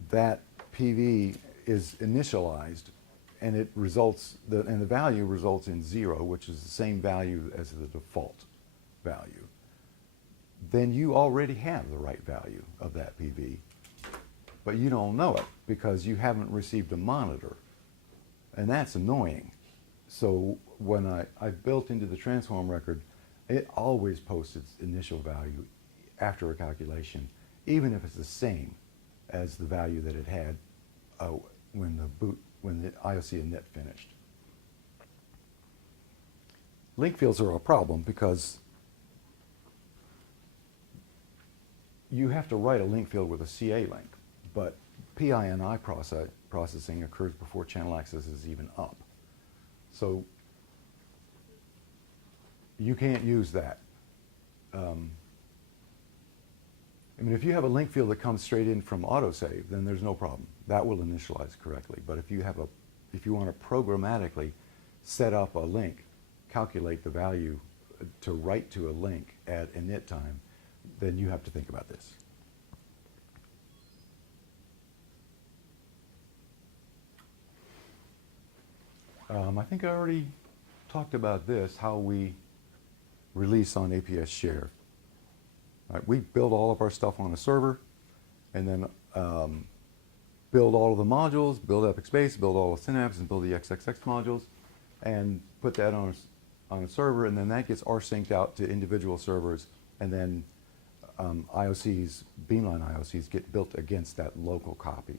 that PV is initialized, and the value results in 0, which is the same value as the default value. Then you already have the right value of that PV, but you don't know it because you haven't received a monitor, and that's annoying. So when I built into the transform record, it always posts its initial value after a calculation, even if it's the same as the value that it had when the IOC init finished. Link fields are a problem because you have to write a link field with a CA link, but PINI processing occurs before channel access is even up. So you can't use that. I mean, if you have a link field that comes straight in from autosave, then there's no problem. That will initialize correctly. But if you want to programmatically set up a link, calculate the value to write to a link at init time, then you have to think about this. I think I already talked about this, how we release on APS Share. Right, we build all of our stuff on a server, and then build all of the modules, build Epic Space, build all the synApps, and build the XXX modules, and put that on a server, and then that gets rsynced out to individual servers, and then IOCs, Beamline IOCs, get built against that local copy.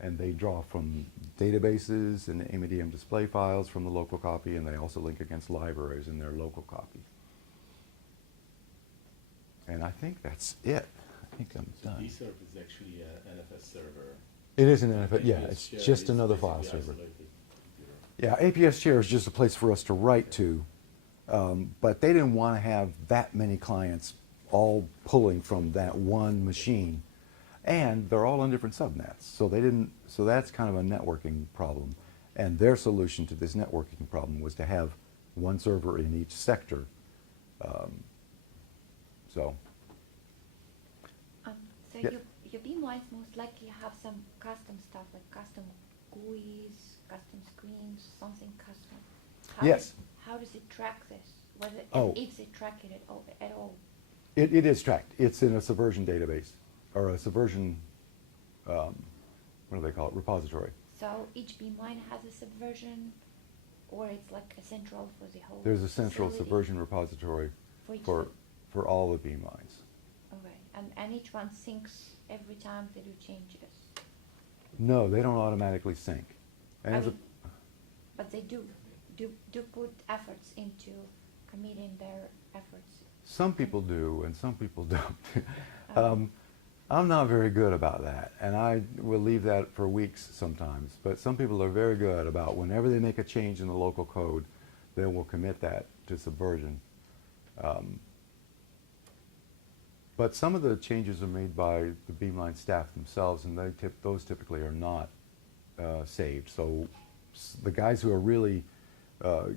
And they draw from databases and AMDM display files from the local copy, and they also link against libraries in their local copy. And I think that's it. I think I'm So done. vServe is actually an NFS server. It is an NFS, yeah, APS it's share just is another basically file server. isolated computer. Yeah, APS share is just a place for us to write to, but they didn't want to have that many clients all pulling from that one machine. And they're all on different subnets, so they didn't. So that's kind of a networking problem. And their solution to this networking problem was to have one server in each sector. So So Yeah. your Beamlines most likely have some custom stuff like custom GUIs, custom screens, something custom. Yes. How does it track this? Whether Oh. if they track it at all? it is tracked. It's in a Subversion database or a Subversion. What do they call it? Repository. So each Beamline has a subversion, or it's like a central for the whole. There's a central facility? Subversion repository For each for all the Beamlines. Okay, and each one syncs every time they do changes. No, they don't automatically sync. And I as a, mean, but they do put efforts into committing their efforts. some people do, and some people don't. Okay. I'm not very good about that, and I will leave that for weeks sometimes. But some people are very good about whenever they make a change in the local code, they will commit that to Subversion. But some of the changes are made by the Beamline staff themselves, and those typically are not saved. So the guys who are really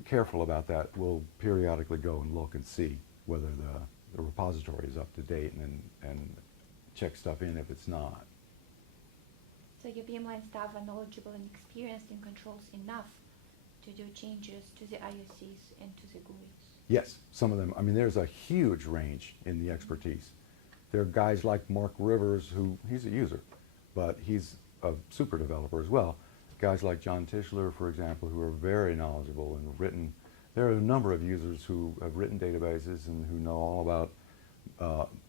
careful about that will periodically go and look and see whether the repository is up to date and check stuff in if it's not. So your Beamline staff are knowledgeable and experienced and controls enough to do changes to the IOCs and to the GUIs. Yes, some of them. I mean, there's a huge range in the expertise. There are guys like Mark Rivers, who he's a user, but he's a super developer as well. Guys like John Tischler, for example, who are very knowledgeable and written. There are a number of users who have written databases and who know all about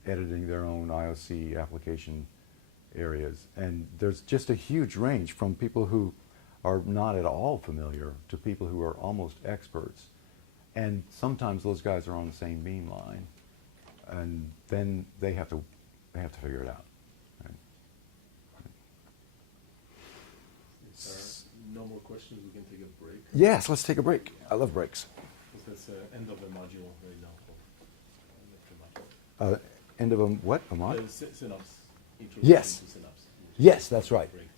editing their own IOC application areas. And there's just a huge range from people who are not at all familiar to people who are almost experts. And sometimes those guys are on the same Beamline, and then they have to figure it out. Right? If there are no more questions, we can take a break. Yes, let's take a break. I love breaks. Because that's end of the module right now. End of the module. End of a what? A mod? synApps. Introduction Yes. to synApps. Yes, that's right. Break.